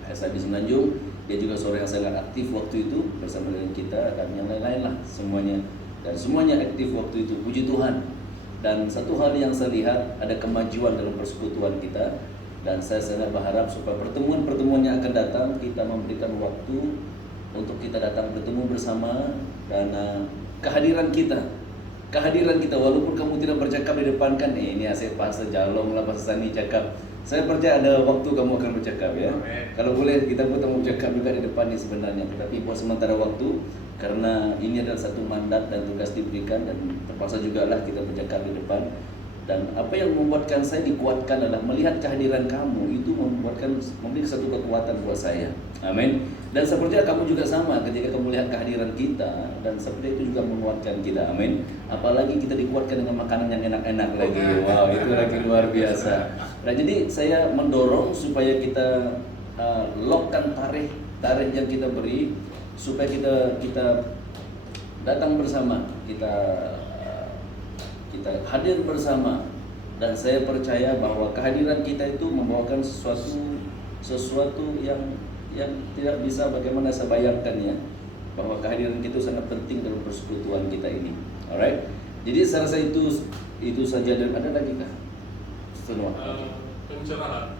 SIB Semenanjung. Dia juga seorang yang sangat aktif waktu itu bersama dengan kita dan yang lain-lain lah semuanya. Dan semuanya aktif waktu itu, puji Tuhan. Dan satu hal yang saya lihat, ada kemajuan dalam persekutuan kita. Dan saya sangat berharap supaya pertemuan-pertemuan yang akan datang, kita memberikan waktu untuk kita datang bertemu bersama dan kehadiran kita walaupun kamu tidak bercakap di depan kan, ini Asep Pastor Jalong lah, Pastor Sani cakap. Saya percaya ada waktu kamu akan bercakap ya. Kalau boleh kita pun mau bercakap juga di depan ini sebenarnya, tetapi buat sementara waktu karena ini adalah satu mandat dan tugas diberikan dan terpaksa juga lah kita bercakap di depan. Dan apa yang membuatkan saya dikuatkan adalah melihat kehadiran kamu itu memberi satu kekuatan buat saya. Amin. Dan seperti kamu juga sama ketika kamu melihat kehadiran kita dan seperti itu juga menguatkan kita. Amin. Apalagi kita dikuatkan dengan makanan yang enak-enak lagi. Wow, itu lagi luar biasa. Nah, jadi saya mendorong supaya kita lockkan tarikh yang kita beri supaya kita datang bersama, kita hadir bersama, dan saya percaya bahwa kehadiran kita itu membawakan sesuatu yang tidak bisa bagaimana saya bayangkan ya, bahwa kehadiran kita sangat penting dalam persekutuan kita ini. Alright, jadi saya rasa itu saja. Dan ada lagi kah? Pencerahan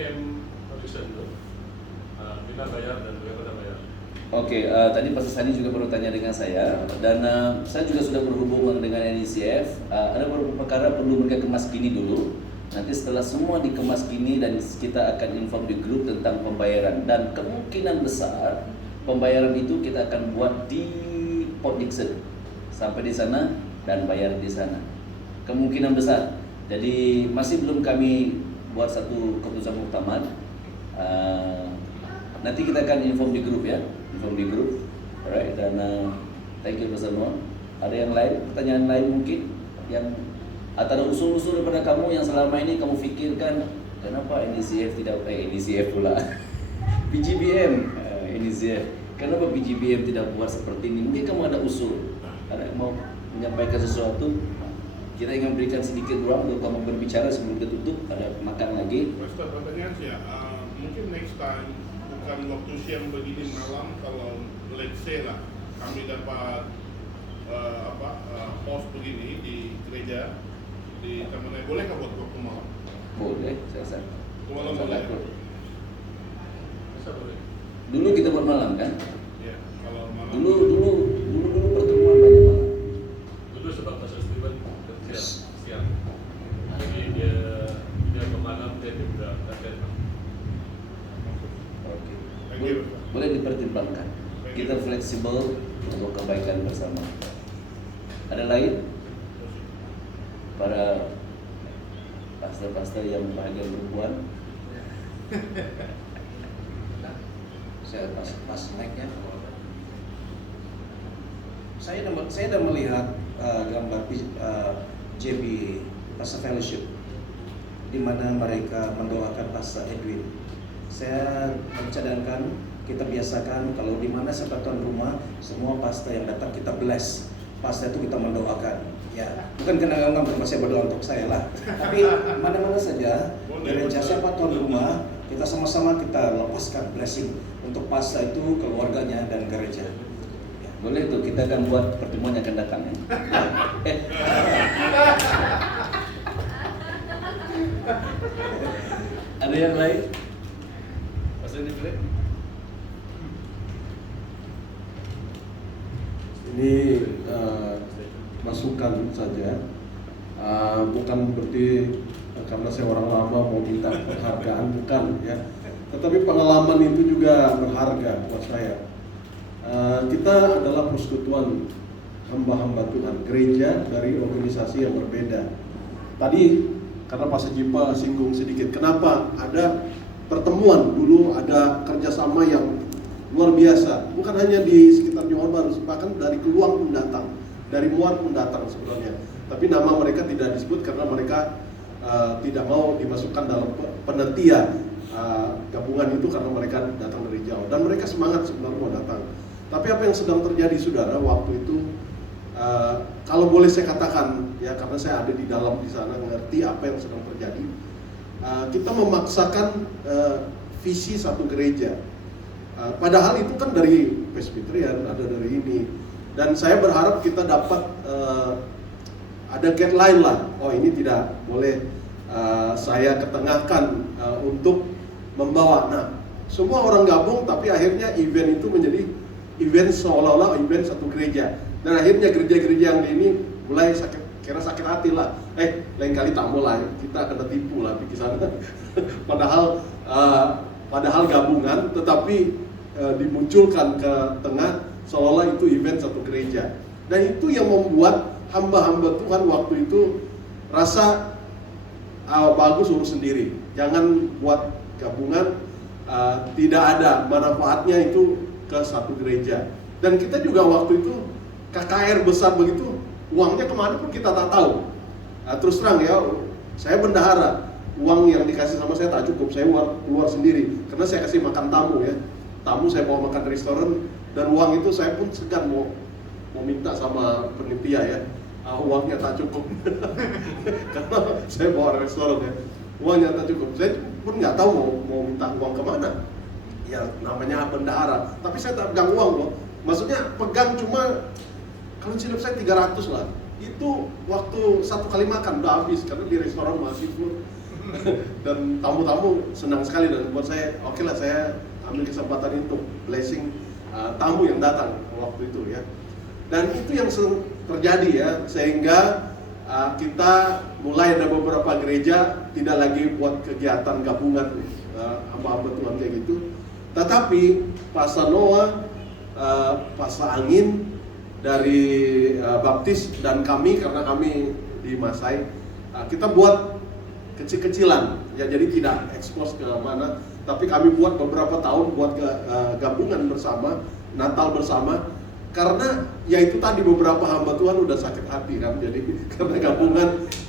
camp audition itu kita bayar dan mereka bayar. Oke, tadi Pastor Sani juga baru tanya dengan saya dan saya juga sudah berhubungan dengan NECF. Ada beberapa perkara perlu mereka kemas kini dulu. Nanti setelah semua dikemas kini dan kita akan inform di grup tentang pembayaran, dan kemungkinan besar pembayaran itu kita akan buat di Port Dickson, sampai di sana dan bayar di sana. Kemungkinan besar. Jadi masih belum kami buat satu keputusan muktamad. Nanti kita akan inform di grup ya. Alright, dan thank you semua. Ada yang lain, pertanyaan lain mungkin yang atau ada usul-usul daripada kamu yang selama ini kamu fikirkan kenapa NECF tidak NECF pula PGBM NECF, kenapa PGBM tidak buat seperti ini? Mungkin kamu ada usul, ada yang mau menyampaikan sesuatu. Kita ingin memberikan sedikit ruang untuk kamu berbicara sebelum kita tutup. Ada makan lagi. Pastor, pertanyaan saya, mungkin next time bukan waktu siang begini malam, kalau let's say lah kami dapat host begini di gereja di Taman, bolehkah buat waktu malam? Boleh, saya rasa. Malam boleh. Bisa boleh. Dulu kita buat malam kan? Ya, kalau malam. Dulu pertemuan banyak malam. Dulu sebab Pastor Steven kerja siang, jadi dia ke malam, dia juga kerja. Oke. Thank you. Boleh dipertimbangkan. Kita fleksibel untuk kebaikan bersama. Ada lain? Para pastor-pastor yang bahagia perempuan. Saya pas naiknya. Saya dah melihat gambar JB Pastor Fellowship di mana mereka mendoakan Pastor Edwin. Saya mencadangkan kita biasakan kalau di mana saya tuan rumah, semua pastor yang datang kita bless. Pastor itu kita mendoakan. Ya, bukan kena anggap saya berdoa untuk saya lah. Tapi mana-mana saja gereja siapa tuan rumah, kita sama-sama kita lepaskan blessing untuk pastor itu, keluarganya dan gereja. Ya. Boleh tuh, kita akan buat pertemuan yang akan datang ya. Ada yang lain? Pastor Nifred? Ini masukan saja, bukan berarti karena saya orang lama mau minta penghargaan, bukan ya. Tetapi pengalaman itu juga berharga buat saya. Kita adalah persekutuan hamba-hamba Tuhan, gereja dari organisasi yang berbeda. Tadi karena Pak Sejipa singgung sedikit, kenapa ada pertemuan dulu, ada kerjasama yang luar biasa, bukan hanya di sekitar Johor Bahru, bahkan dari Keluang pun datang, dari Muar pun datang sebenarnya. Tapi nama mereka tidak disebut karena mereka tidak mau dimasukkan dalam penantian gabungan itu karena mereka datang dari jauh dan mereka semangat sebenarnya mau datang. Tapi apa yang sedang terjadi saudara waktu itu, kalau boleh saya katakan ya, karena saya ada di dalam di sana mengerti apa yang sedang terjadi, kita memaksakan visi satu gereja. Padahal itu kan dari Presbyterian, ada dari ini, dan saya berharap kita dapat ada guideline lah. Oh ini tidak boleh saya ketengahkan untuk membawa. Nah semua orang gabung, tapi akhirnya event itu menjadi event seolah-olah event satu gereja. Dan akhirnya gereja-gereja yang ini mulai kira sakit hati lah. Lain kali tak mulai, kita kena tipu lah di sana. Padahal gabungan, tetapi dimunculkan ke tengah seolah-olah itu event satu gereja. Dan itu yang membuat hamba-hamba Tuhan waktu itu rasa bagus urus sendiri. Jangan buat gabungan, tidak ada manfaatnya itu ke satu gereja. Dan kita juga waktu itu KKR besar begitu, uangnya kemana pun kita tak tahu. Terus terang ya, saya bendahara, uang yang dikasih sama saya tak cukup, saya keluar sendiri. Karena saya kasih makan tamu ya, tamu saya bawa makan di restoran, dan uang itu saya pun segan mau minta sama penitia ya. Uangnya tak cukup. Karena saya bawa restoran ya, uangnya tak cukup. Saya pun nggak tahu mau minta uang kemana. Ya namanya bendahara, tapi saya tak pegang uang loh. Maksudnya pegang cuma kalau silap saya 300 lah. Itu waktu satu kali makan udah habis karena di restoran masih full. Dan tamu-tamu senang sekali, dan buat saya oke lah, saya ambil kesempatan untuk blessing tamu yang datang waktu itu ya. Dan itu yang terjadi ya, sehingga kita mulai ada beberapa gereja tidak lagi buat kegiatan gabungan hamba-hamba Tuhan kayak gitu. Tetapi Pastor Noah, Pastor Angin dari Baptis dan kami, karena kami di Masai, kita buat kecil-kecilan ya, jadi tidak ekspos ke mana, tapi kami buat beberapa tahun buat gabungan bersama, Natal bersama. Karena ya itu tadi beberapa hamba Tuhan udah sakit hati kan, jadi karena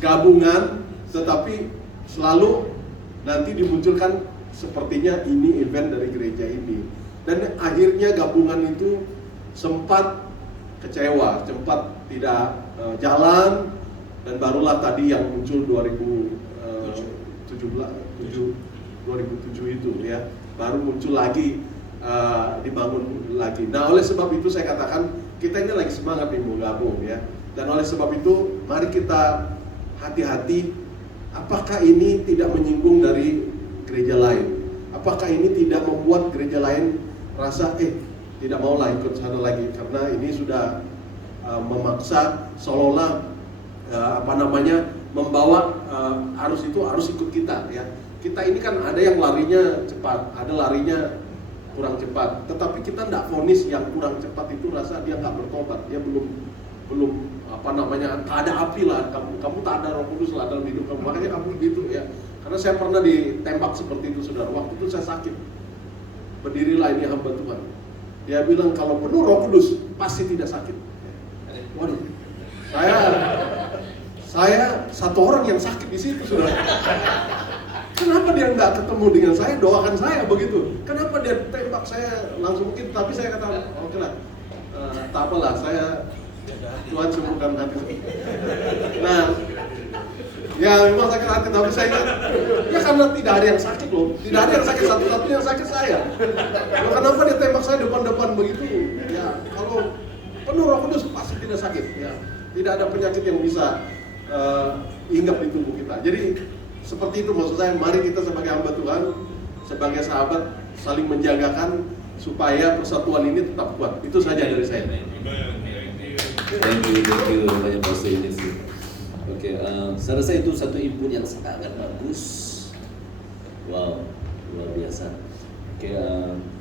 gabungan tetapi selalu nanti dimunculkan sepertinya ini event dari gereja ini, dan akhirnya gabungan itu sempat kecewa, sempat tidak jalan, dan barulah tadi yang muncul 2007 itu ya, baru muncul lagi, dibangun lagi. Nah oleh sebab itu saya katakan kita ini lagi semangat nih mau gabung ya, dan oleh sebab itu mari kita hati-hati, apakah ini tidak menyinggung dari gereja lain, apakah ini tidak membuat gereja lain rasa tidak mau lah ikut sana lagi, karena ini sudah memaksa seolah-olah membawa arus itu harus ikut kita ya. Kita ini kan ada yang larinya cepat, ada larinya kurang cepat, tetapi kita tidak vonis yang kurang cepat itu rasa dia nggak bertobat, dia belum tak ada api lah, kamu tak ada Roh Kudus lah dalam hidup kamu, makanya kamu gitu ya. Karena saya pernah ditembak seperti itu saudara, waktu itu saya sakit, berdirilah ini hamba Tuhan, dia bilang kalau penuh Roh Kudus pasti tidak sakit. Waduh, saya satu orang yang sakit di situ saudara. Kenapa dia nggak ketemu dengan saya, doakan saya begitu? Kenapa dia tembak saya langsung mungkin? Tapi saya kata, oke lah, tak apalah, Tuhan sembuhkan hati saya. Nah, ya memang sakit hati, tapi saya ingat, ya karena tidak ada yang sakit loh, tidak ada yang sakit, satu-satunya yang sakit saya. Loh, kenapa dia tembak saya depan-depan begitu? Ya kalau penuh Roh Kudus pasti tidak sakit. Ya, tidak ada penyakit yang bisa hinggap di tubuh kita. Jadi seperti itu maksud saya, mari kita sebagai hamba Tuhan, sebagai sahabat saling menjagakan supaya persatuan ini tetap kuat. Itu saja dari saya. Thank you banyak Pastor Ines. Oke, saya rasa itu satu input yang sangat bagus. Wow, luar biasa. Oke,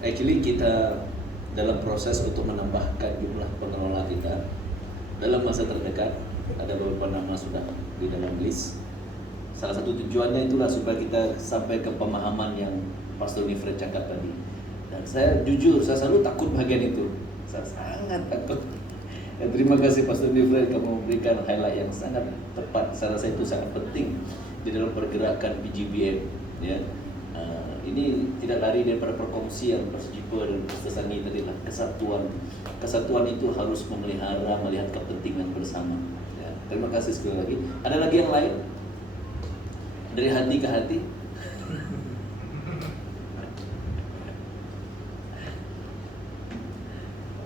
actually kita dalam proses untuk menambahkan jumlah pengelola kita dalam masa terdekat, ada beberapa nama sudah di dalam list. Salah satu tujuannya itulah supaya kita sampai ke pemahaman yang Pastor Nifred cakap tadi. Dan saya jujur, saya selalu takut bagian itu. Saya sangat takut. Dan terima kasih Pastor Nifred, kamu memberikan highlight yang sangat tepat. Saya rasa itu sangat penting di dalam pergerakan PGBM. Ya, ini tidak lari daripada perkongsian Pastor Jiper dan Pastor Sani tadi lah. Kesatuan itu harus melihat kepentingan bersama. Ya, terima kasih sekali lagi. Ada lagi yang lain? Dari hati ke hati.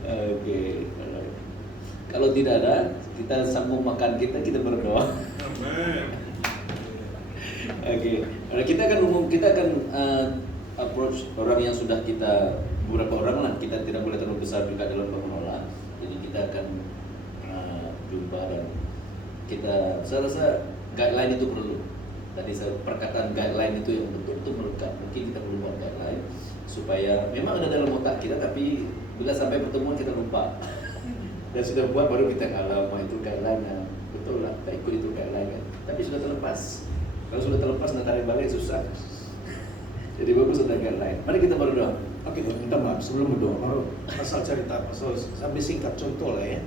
Oke. Kalau tidak ada, kita sambung makan kita berdoa. Oke. Kita akan approach orang yang sudah kita, beberapa orang lah, kita tidak boleh terlalu besar juga dalam mengelola. Jadi kita akan jumpa dan saya rasa guideline itu perlu. Tadi perkataan guideline itu yang betul-betul melekat. Mungkin kita perlu buat guideline supaya memang ada dalam otak kita, tapi bila sampai pertemuan kita lupa. Dan sudah buat baru kita kalau itu guideline, betul lah, kita ikut itu guideline kan. Tapi sudah terlepas. Kalau sudah terlepas nak tarik balik susah. Jadi bagus ada guideline. Mari kita berdoa. Oke, minta maaf sebelum berdoa. Baru pasal cerita, pasal sambil singkat contoh lah ya.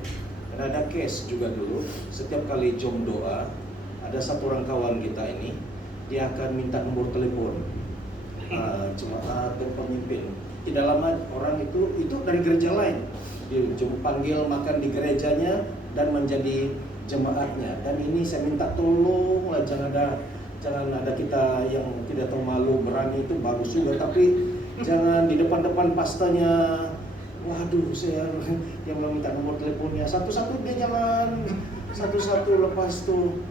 Dan ada case juga dulu. Setiap kali jom doa, ada satu orang kawan kita ini, dia akan minta nomor telepon jemaat dan pemimpin. Tidak lama orang itu dari gereja lain. Dia panggil makan di gerejanya dan menjadi jemaatnya. Dan ini saya minta tolonglah jangan ada kita yang tidak tahu malu, berani itu bagus juga, tapi jangan di depan-depan pastanya. Waduh, saya yang meminta nomor teleponnya satu-satu, dia jangan satu-satu, lepas tuh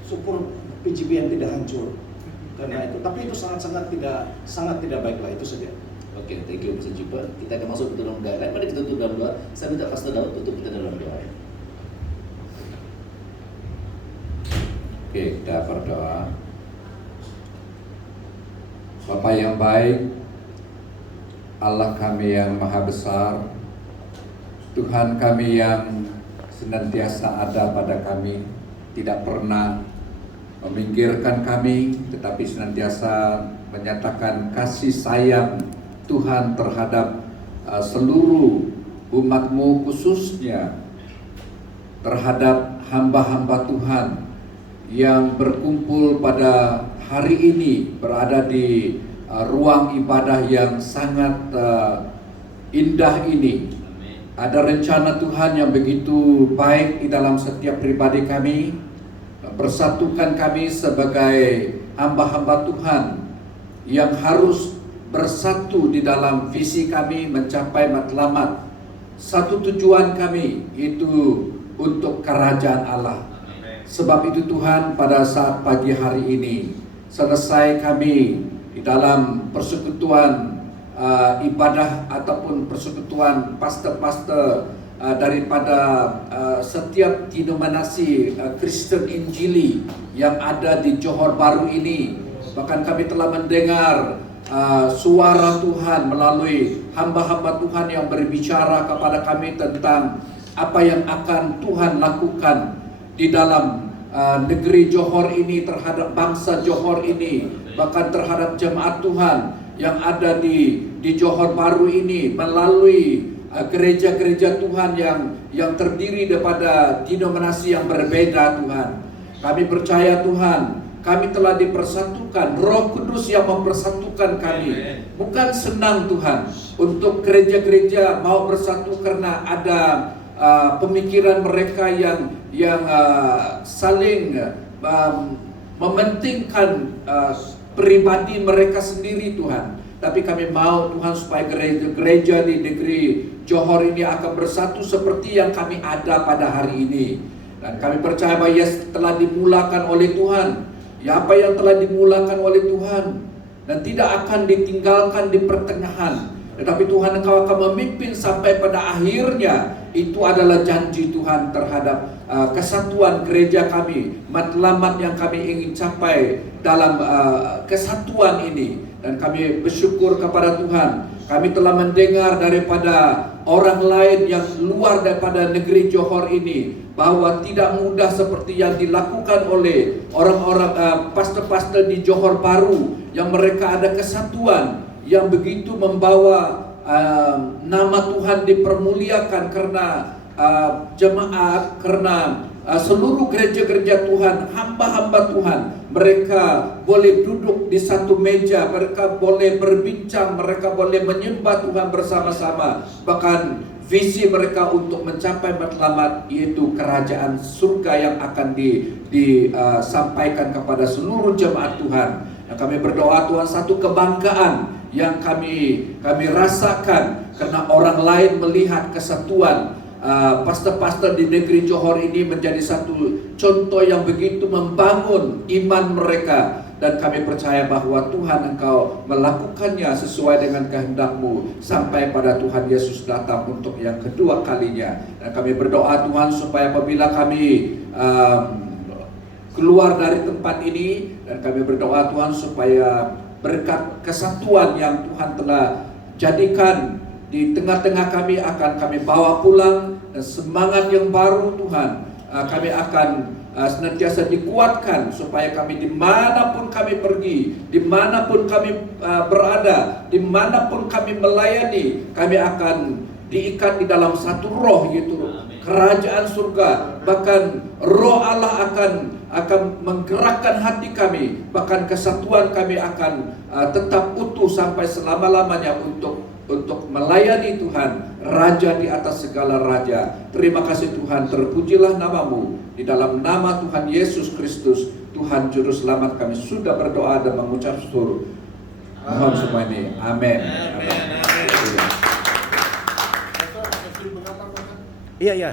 syukur PGBN tidak hancur karena itu. Tapi itu sangat tidak baiklah, itu saja. Oke, thank you Pastor Jipan. Kita akan masuk ke dalam guideline. Mari kita tutup dalam doa. Saya minta Pastor Daud tutup kita dalam doa. Oke, kita berdoa. Bapa yang baik, Allah kami yang maha besar, Tuhan kami yang senantiasa ada pada kami, tidak pernah meminggirkan kami, tetapi senantiasa menyatakan kasih sayang Tuhan terhadap seluruh umat-Mu, khususnya terhadap hamba-hamba Tuhan yang berkumpul pada hari ini, berada di ruang ibadah yang sangat indah ini. Ada rencana Tuhan yang begitu baik di dalam setiap pribadi kami, persatukan kami sebagai hamba-hamba Tuhan yang harus bersatu di dalam visi kami mencapai matlamat. Satu tujuan kami itu untuk kerajaan Allah. Sebab itu Tuhan, pada saat pagi hari ini, selesai kami di dalam persekutuan ibadah ataupun persekutuan pastor-pastor daripada setiap denominasi Kristen Injili yang ada di Johor Bahru ini. Bahkan kami telah mendengar suara Tuhan melalui hamba-hamba Tuhan yang berbicara kepada kami tentang apa yang akan Tuhan lakukan di dalam negeri Johor ini, terhadap bangsa Johor ini, bahkan terhadap jemaat Tuhan yang ada di Johor Bahru ini melalui gereja-gereja Tuhan yang terdiri daripada denominasi yang berbeda. Tuhan, kami percaya Tuhan, kami telah dipersatukan, Roh Kudus yang mempersatukan kami. Bukan senang Tuhan untuk gereja-gereja mau bersatu karena ada pemikiran mereka yang saling mementingkan pribadi mereka sendiri Tuhan. Tapi kami mau Tuhan supaya gereja-gereja di negeri Johor ini akan bersatu seperti yang kami ada pada hari ini. Dan kami percaya bahwa telah dimulakan oleh Tuhan. Ya, apa yang telah dimulakan oleh Tuhan dan tidak akan ditinggalkan di pertengahan. Tetapi Tuhan, Engkau akan memimpin sampai pada akhirnya. Itu adalah janji Tuhan terhadap kesatuan gereja kami, matlamat yang kami ingin capai dalam kesatuan ini. Dan kami bersyukur kepada Tuhan, kami telah mendengar daripada orang lain yang luar daripada negeri Johor ini, bahwa tidak mudah seperti yang dilakukan oleh orang-orang pastor-pastor di Johor Bahru, yang mereka ada kesatuan yang begitu membawa nama Tuhan dipermuliakan karena jemaat, karena seluruh gereja-gereja Tuhan, hamba-hamba Tuhan, mereka boleh duduk di satu meja, mereka boleh berbincang, mereka boleh menyembah Tuhan bersama-sama. Bahkan visi mereka untuk mencapai matlamat, yaitu kerajaan surga yang akan disampaikan kepada seluruh jemaat Tuhan. Dan kami berdoa Tuhan, satu kebanggaan yang kami rasakan karena orang lain melihat kesatuan pastor-pastor di negeri Johor ini menjadi satu contoh yang begitu membangun iman mereka. Dan kami percaya bahwa Tuhan Engkau melakukannya sesuai dengan kehendak-Mu sampai pada Tuhan Yesus datang untuk yang kedua kalinya. Dan kami berdoa Tuhan supaya apabila kami keluar dari tempat ini, dan kami berdoa Tuhan supaya berkat kesatuan yang Tuhan telah jadikan di tengah-tengah kami akan kami bawa pulang, dan semangat yang baru Tuhan kami akan senantiasa dikuatkan supaya kami dimanapun kami pergi, dimanapun kami berada, dimanapun kami melayani, kami akan diikat di dalam satu roh, yaitu kerajaan surga. Bahkan roh Allah akan menggerakkan hati kami, bahkan kesatuan kami akan tetap utuh sampai selama-lamanya untuk melayani Tuhan, Raja di atas segala raja. Terima kasih Tuhan, terpujilah nama-Mu. Di dalam nama Tuhan Yesus Kristus, Tuhan Juru Selamat, kami sudah berdoa dan mengucap syukur. Mohon semua ini. Amin. Pastor, masih berapa, Pak? Iya, iya.